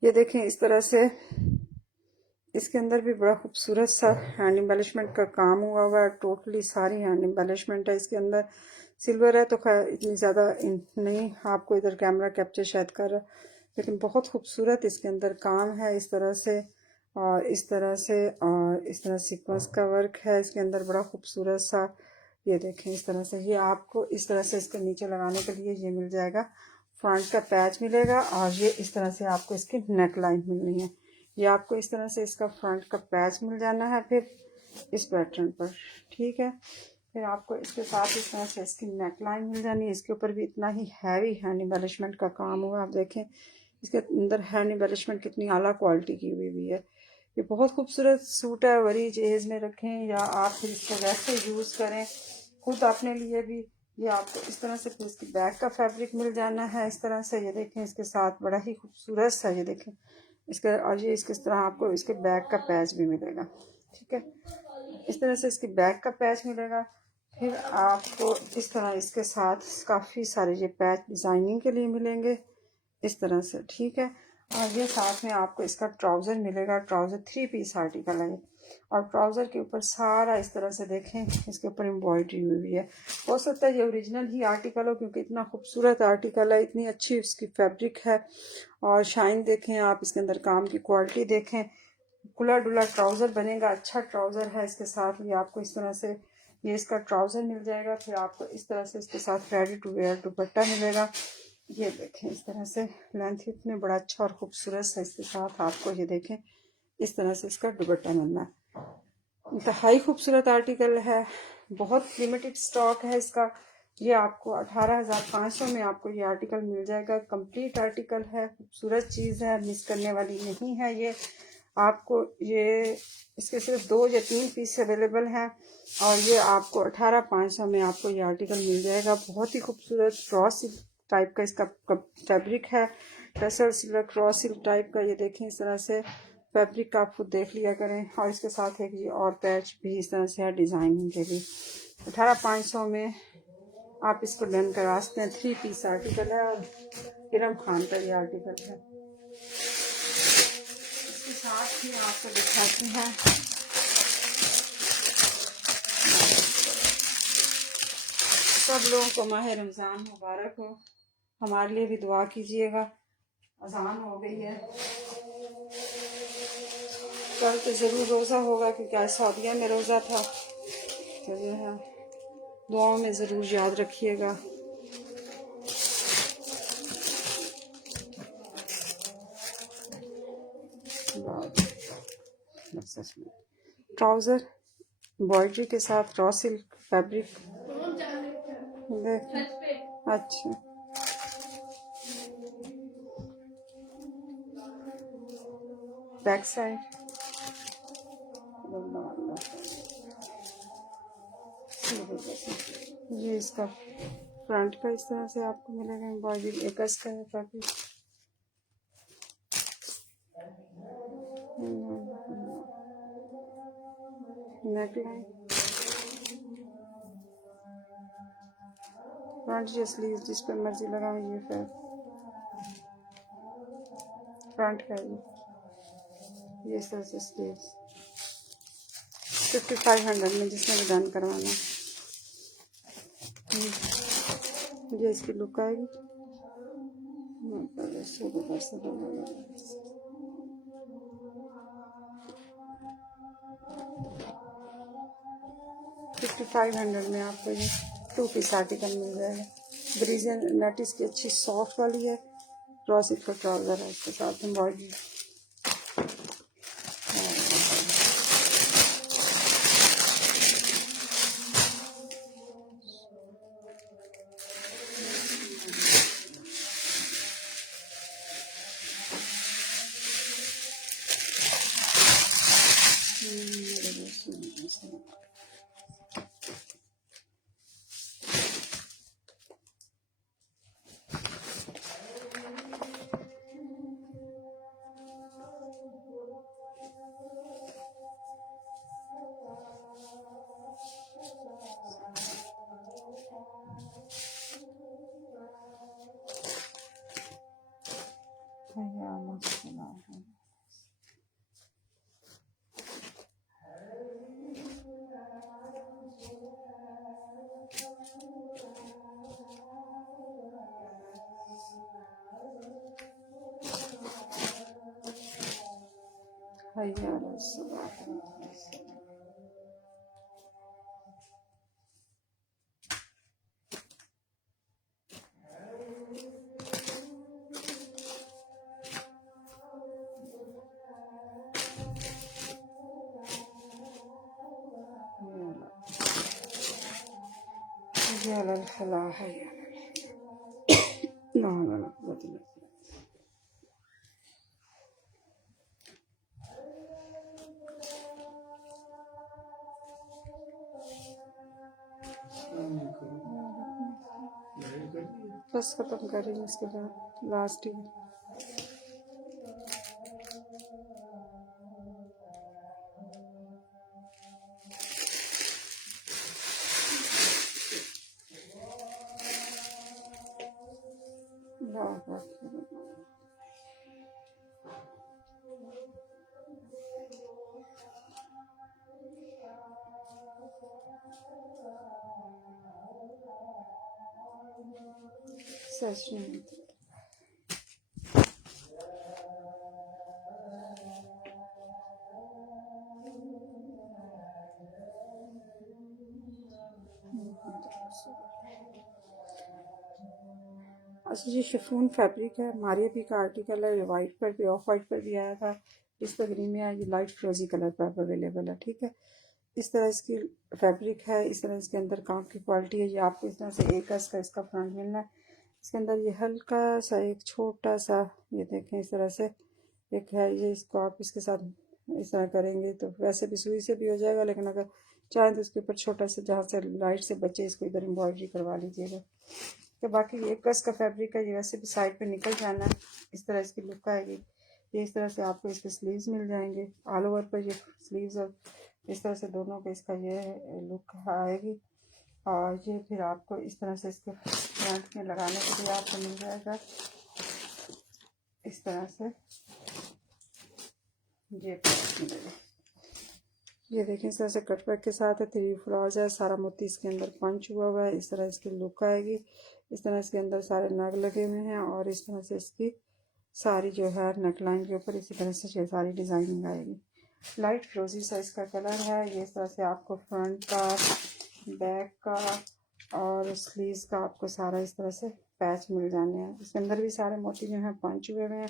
ये देखें इस तरह से इसके अंदर भी बड़ा खूबसूरत सा हैंड एम्बेलिशमेंट का काम हुआ है। टोटली सारी हैंड एम्बेलिशमेंट है इसके अंदर। सिल्वर है तो खैर इतनी ज़्यादा नहीं आपको इधर कैमरा कैप्चर शायद कर रहा, लेकिन बहुत खूबसूरत इसके अंदर काम है इस तरह से और इस तरह से और इस तरह सीक्वेंस का वर्क है इसके अंदर बड़ा खूबसूरत सा। ये देखें इस तरह से, ये आपको इस तरह से इसके नीचे लगाने के लिए ये मिल जाएगा, फ्रंट का पैच मिलेगा और ये इस तरह से आपको इसकी नेक लाइन मिलनी है। ये आपको इस तरह से इसका फ्रंट का पैच मिल जाना है फिर इस पैटर्न पर। ठीक है, फिर आपको इसके साथ इस तरह से इसकी नेक लाइन मिल जानी है। इसके ऊपर भी इतना ही हैवी हैंड एम्बेलिशमेंट का काम हुआ। आप देखें इसके अंदर हैंड एम्बेलिशमेंट कितनी आला क्वालिटी की हुई है। ये बहुत खूबसूरत सूट है, बड़ी एज में रखें या आप फिर इसको वैसे यूज़ करें खुद अपने लिए भी। ये आपको इस तरह से फिर इसकी बैक का फैब्रिक मिल जाना है इस तरह से। ये देखें इसके साथ बड़ा ही खूबसूरत सा, ये देखें इसका, और ये इसके तरह आपको इसके बैक का पैच भी मिलेगा। ठीक है, इस तरह से इसकी बैक का पैच मिलेगा। फिर आपको इस तरह इसके साथ काफ़ी सारे ये पैच डिज़ाइनिंग के लिए मिलेंगे इस तरह से। ठीक है, और ये साथ में आपको इसका ट्राउज़र मिलेगा। ट्राउज़र 3 पीस आर्टिकल है और ट्राउज़र के ऊपर सारा इस तरह से देखें इसके ऊपर एम्ब्रॉयडरी हुई है। हो सकता है ये ओरिजिनल ही आर्टिकल हो क्योंकि इतना खूबसूरत आर्टिकल है, इतनी अच्छी इसकी फैब्रिक है और शाइन देखें आप, इसके अंदर काम की क्वालिटी देखें। खुला डुला ट्राउज़र बनेगा, अच्छा ट्राउज़र है। इसके साथ ये आपको इस तरह से ये इसका ट्राउज़र मिल जाएगा। फिर आपको इस तरह से इसके साथ रेडी टू वेयर दुपट्टा मिलेगा। ये देखें इस तरह से लेंथ इतने बड़ा अच्छा और खूबसूरत है। इसके साथ आपको ये देखें इस तरह से इसका दुपट्टा मिलना है। इंतहाई खूबसूरत आर्टिकल है, बहुत लिमिटेड स्टॉक है इसका। ये आपको 18,500 में आपको ये आर्टिकल मिल जाएगा। कंप्लीट आर्टिकल है, खूबसूरत चीज़ है, मिस करने वाली नहीं है। ये आपको ये इसके सिर्फ 2 या 3 पीस अवेलेबल हैं और ये आपको 18,500 में आपको ये आर्टिकल मिल जाएगा। बहुत ही खूबसूरत क्रॉस सिल्क टाइप का इसका फैब्रिक है, tussar silk cross silk type का। ये देखें इस तरह से फैब्रिक का आप खुद देख लिया करें। और इसके साथ एक ये और पैच भी इस तरह से है डिज़ाइनिंग के लिए। 18,500 में आप इसको डन करा सकते हैं। 3 पीस आर्टिकल है और इरम खान का ये आर्टिकल है। इसके साथ ही आपको दिखाती हैं सब लोगों को माह रमज़ान मुबारक हो। हमारे लिए भी दुआ कीजिएगा। अजान हो गई है, कल तो ज़रूर रोज़ा होगा क्योंकि आज सऊदीया में रोज़ा था, तो जो है दुआओं में ज़रूर याद रखिएगा। ट्राउज़र एम्ब्रॉयडरी के साथ रॉ सिल्क फैब्रिक देख। अच्छा, बैक साइड, ये इसका फ्रंट का इस तरह से आपको मिलेगा एम्ब्रॉयडरी, एकस का है फैब्रिक। नेक लाइन, फ्रंट ये स्लीव जिस पर मर्जी लगाओ, ये फिर फ्रंट का ये इस तरह से स्लीव्स 5500 में जिसमें भी डन करवाना। ये इसकी लुक आएगी। 5500 में आपको ये 2 पीस आर्टिकल मिल जाएगा। ब्रीजन नेट इसकी अच्छी सॉफ्ट वाली है, क्रॉसिट का ट्राउजर है इसके साथ एम्ब्रॉयडरी। बस खत्म करेंगे इसके बाद लास्ट ही। सच नहीं अच्छा, ये शिफॉन फैब्रिक है, हमारे भी का आर्टिकल है, वाइट पर भी ऑफ वाइट पर भी आया था, इस पर ग्रीन में आया, ये लाइट फ्रोजी कलर पर अवेलेबल है। ठीक है, इस तरह इसकी फैब्रिक है, इस तरह इसके अंदर काम की क्वालिटी है। ये आपको इस तरह से एक का इसका फ्रंट मिलना है। इसके अंदर ये हल्का सा एक छोटा सा, ये देखें इस तरह से एक है, ये इसको आप इसके साथ इस तरह करेंगे तो वैसे भी सुई से भी हो जाएगा, लेकिन अगर चाहें तो उसके ऊपर छोटा सा जहाँ से लाइट से बचे इसको इधर एम्ब्रॉयडरी करवा लीजिएगा। तो बाकी ये कस का फैब्रिक है, ये वैसे भी साइड पे निकल जाना है। इस तरह इसकी लुक आएगी। ये इस तरह से आपको इसके स्लीव्स मिल जाएंगे, ऑल ओवर पर ये स्लीव्स और इस तरह से दोनों का इसका ये लुक आएगी। और ये फिर आपको इस तरह से इसके फ्रंट में लगाने के लिए आपको मिल जाएगा इस तरह से ये मिलेगा। ये देखें इस तरह से कटवर्क के साथ है, 3 फ्लावर्स है, सारा मोती इसके अंदर पंच हुआ हुआ है। इस तरह इसकी लुक आएगी। इस तरह इसके अंदर सारे नग लगे हुए हैं और इस तरह से इसकी सारी जो है नेकलाइन के ऊपर इसी तरह से सारी डिज़ाइनिंग आएगी। लाइट फ्रोजी सा इसका कलर है। ये इस तरह से आपको फ्रंट का, बैक का और स्लीव्स का आपको सारा इस तरह से पैच मिल जाने हैं। इसके अंदर भी सारे मोती जो हैं पंच हुए हुए हैं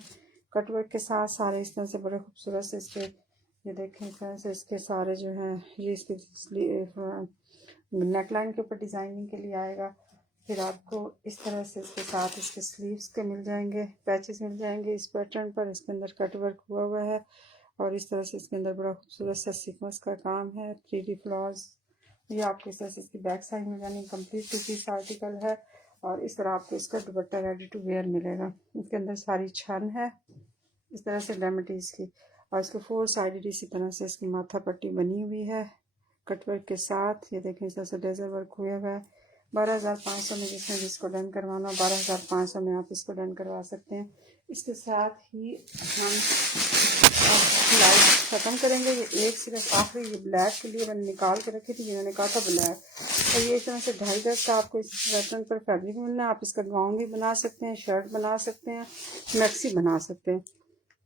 कटवर्क के साथ, सारे इस तरह से बड़े खूबसूरत से इसके, ये देखें इस तरह से इसके सारे जो हैं ये इसके नेकलाइन के ऊपर डिज़ाइनिंग के लिए आएगा। फिर आपको इस तरह से इसके साथ इसके स्लीव्स के मिल जाएंगे, पैचेस मिल जाएंगे इस पैटर्न पर। इसके अंदर कट वर्क हुआ हुआ है और इस तरह से इसके अंदर बड़ा खूबसूरत सा सीक्वेंस का काम है, 3D फ्लावर्स। ये आपको इस तरह से इसकी बैक साइड में यानी कंप्लीट टू पीस आर्टिकल है। और इस तरह आपको इसका दुपट्टा रेडी टू वेयर मिलेगा। इसके अंदर सारी छन है इस तरह से डायमंडीज की, और इसके 4 साइडेड इसी तरह से इसकी माथा पट्टी बनी हुई है कटवर्क के साथ। ये देखें इस तरह से लेजर वर्क हुआ हुआ है। 12,500 में जिसको डन करवाना, 12,500 में आप इसको डन करवा सकते हैं। इसके साथ ही हम लाइट ख़त्म करेंगे। ये एक सिर्फ आखिरी ये ब्लैक के लिए मैंने निकाल के रखी थी, जिन्होंने कहा था ब्लैक, और ये इस तरह से 2.5 गज का आपको इस पैटर्न पर फैब्रिक मिलना है। आप इसका गाउन भी बना सकते हैं, शर्ट बना सकते हैं, मैक्सी बना सकते हैं।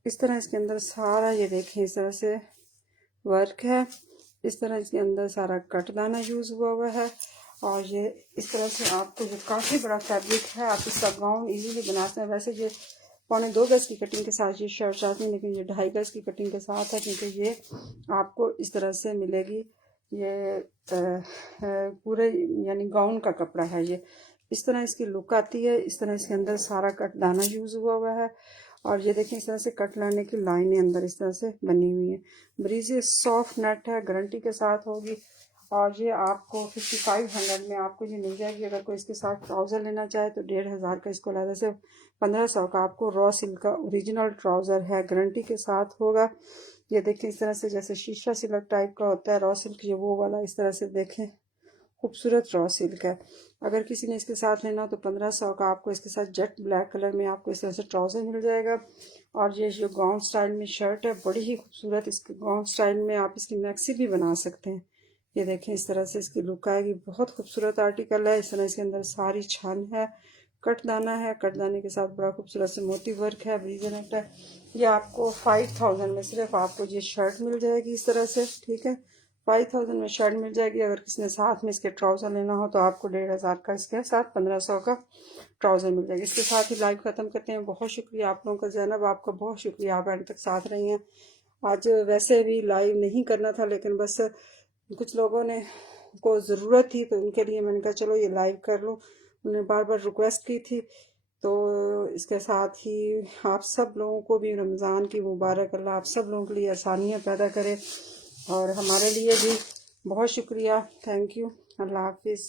इस तरह इसके अंदर सारा ये देखें इस तरह से वर्क है। इस तरह इसके अंदर सारा कटदाना यूज़ हुआ हुआ है। और ये इस तरह से आपको जो काफ़ी बड़ा फैब्रिक है, आप इसका गाउन इजीली बना सकते हैं। वैसे ये 1.25 गज की कटिंग के साथ ये शर्ट आती है, लेकिन ये 2.5 गज की कटिंग के साथ है, क्योंकि ये आपको इस तरह से मिलेगी। ये पूरे यानी गाउन का कपड़ा है। ये इस तरह इसकी लुक आती है। इस तरह इसके अंदर सारा कटदाना यूज़ हुआ हुआ है। और ये देखें इस तरह से कट लाने की लाइनें अंदर इस तरह से बनी हुई है। ब्रीजी सॉफ्ट नेट है, गारंटी के साथ होगी। और ये आपको 5500 में आपको ये मिल जाएगी। अगर कोई इसके साथ ट्राउज़र लेना चाहे तो 1,500 का इसको लगा, से 1500 का आपको रॉ सिल्क का ओरिजिनल ट्राउज़र है, गारंटी के साथ होगा। ये देखें इस तरह से जैसे शीशा सिल्क टाइप का होता है रॉ सिल्क, ये वो वाला इस तरह से देखें खूबसूरत रॉ सिल्क है। अगर किसी ने इसके साथ लेना हो तो 1500 का आपको इसके साथ जेट ब्लैक कलर में आपको इस तरह से ट्राउज़र मिल जाएगा। और ये जो गाउन स्टाइल में शर्ट है बड़ी ही खूबसूरत, इसके गाउन स्टाइल में आप इसकी मैक्सी भी बना सकते हैं। ये देखें इस तरह से इसकी लुक आएगी, बहुत खूबसूरत आर्टिकल है। इस तरह इसके अंदर सारी छान है, कटदाना है, कटदाने के साथ बड़ा खूबसूरत से मोती वर्क है, ब्रीजर नेट है। ये आपको 5000 में सिर्फ आपको ये शर्ट मिल जाएगी इस तरह से, ठीक है। 5000 में शर्ट मिल जाएगी। अगर किसी ने साथ में इसके ट्राउज़र लेना हो तो आपको 1,500 का इसके साथ 1500 का ट्राउज़र मिल जाएगा। इसके साथ ही लाइव ख़त्म करते हैं। बहुत शुक्रिया आप लोगों का, जैनब आपका बहुत शुक्रिया, आप एंड तक साथ रही हैं। आज वैसे भी लाइव नहीं करना था, लेकिन बस कुछ लोगों ने को ज़रूरत थी तो उनके लिए मैंने कहा चलो ये लाइव कर लूँ। उन्होंने बार बार रिक्वेस्ट की थी। तो इसके साथ ही आप सब लोगों को भी रमज़ान की मुबारक, अल्लाह आप सब लोगों के लिए आसानियाँ पैदा करे, और हमारे लिए भी बहुत शुक्रिया। Thank you. अल्लाह हाफिज़।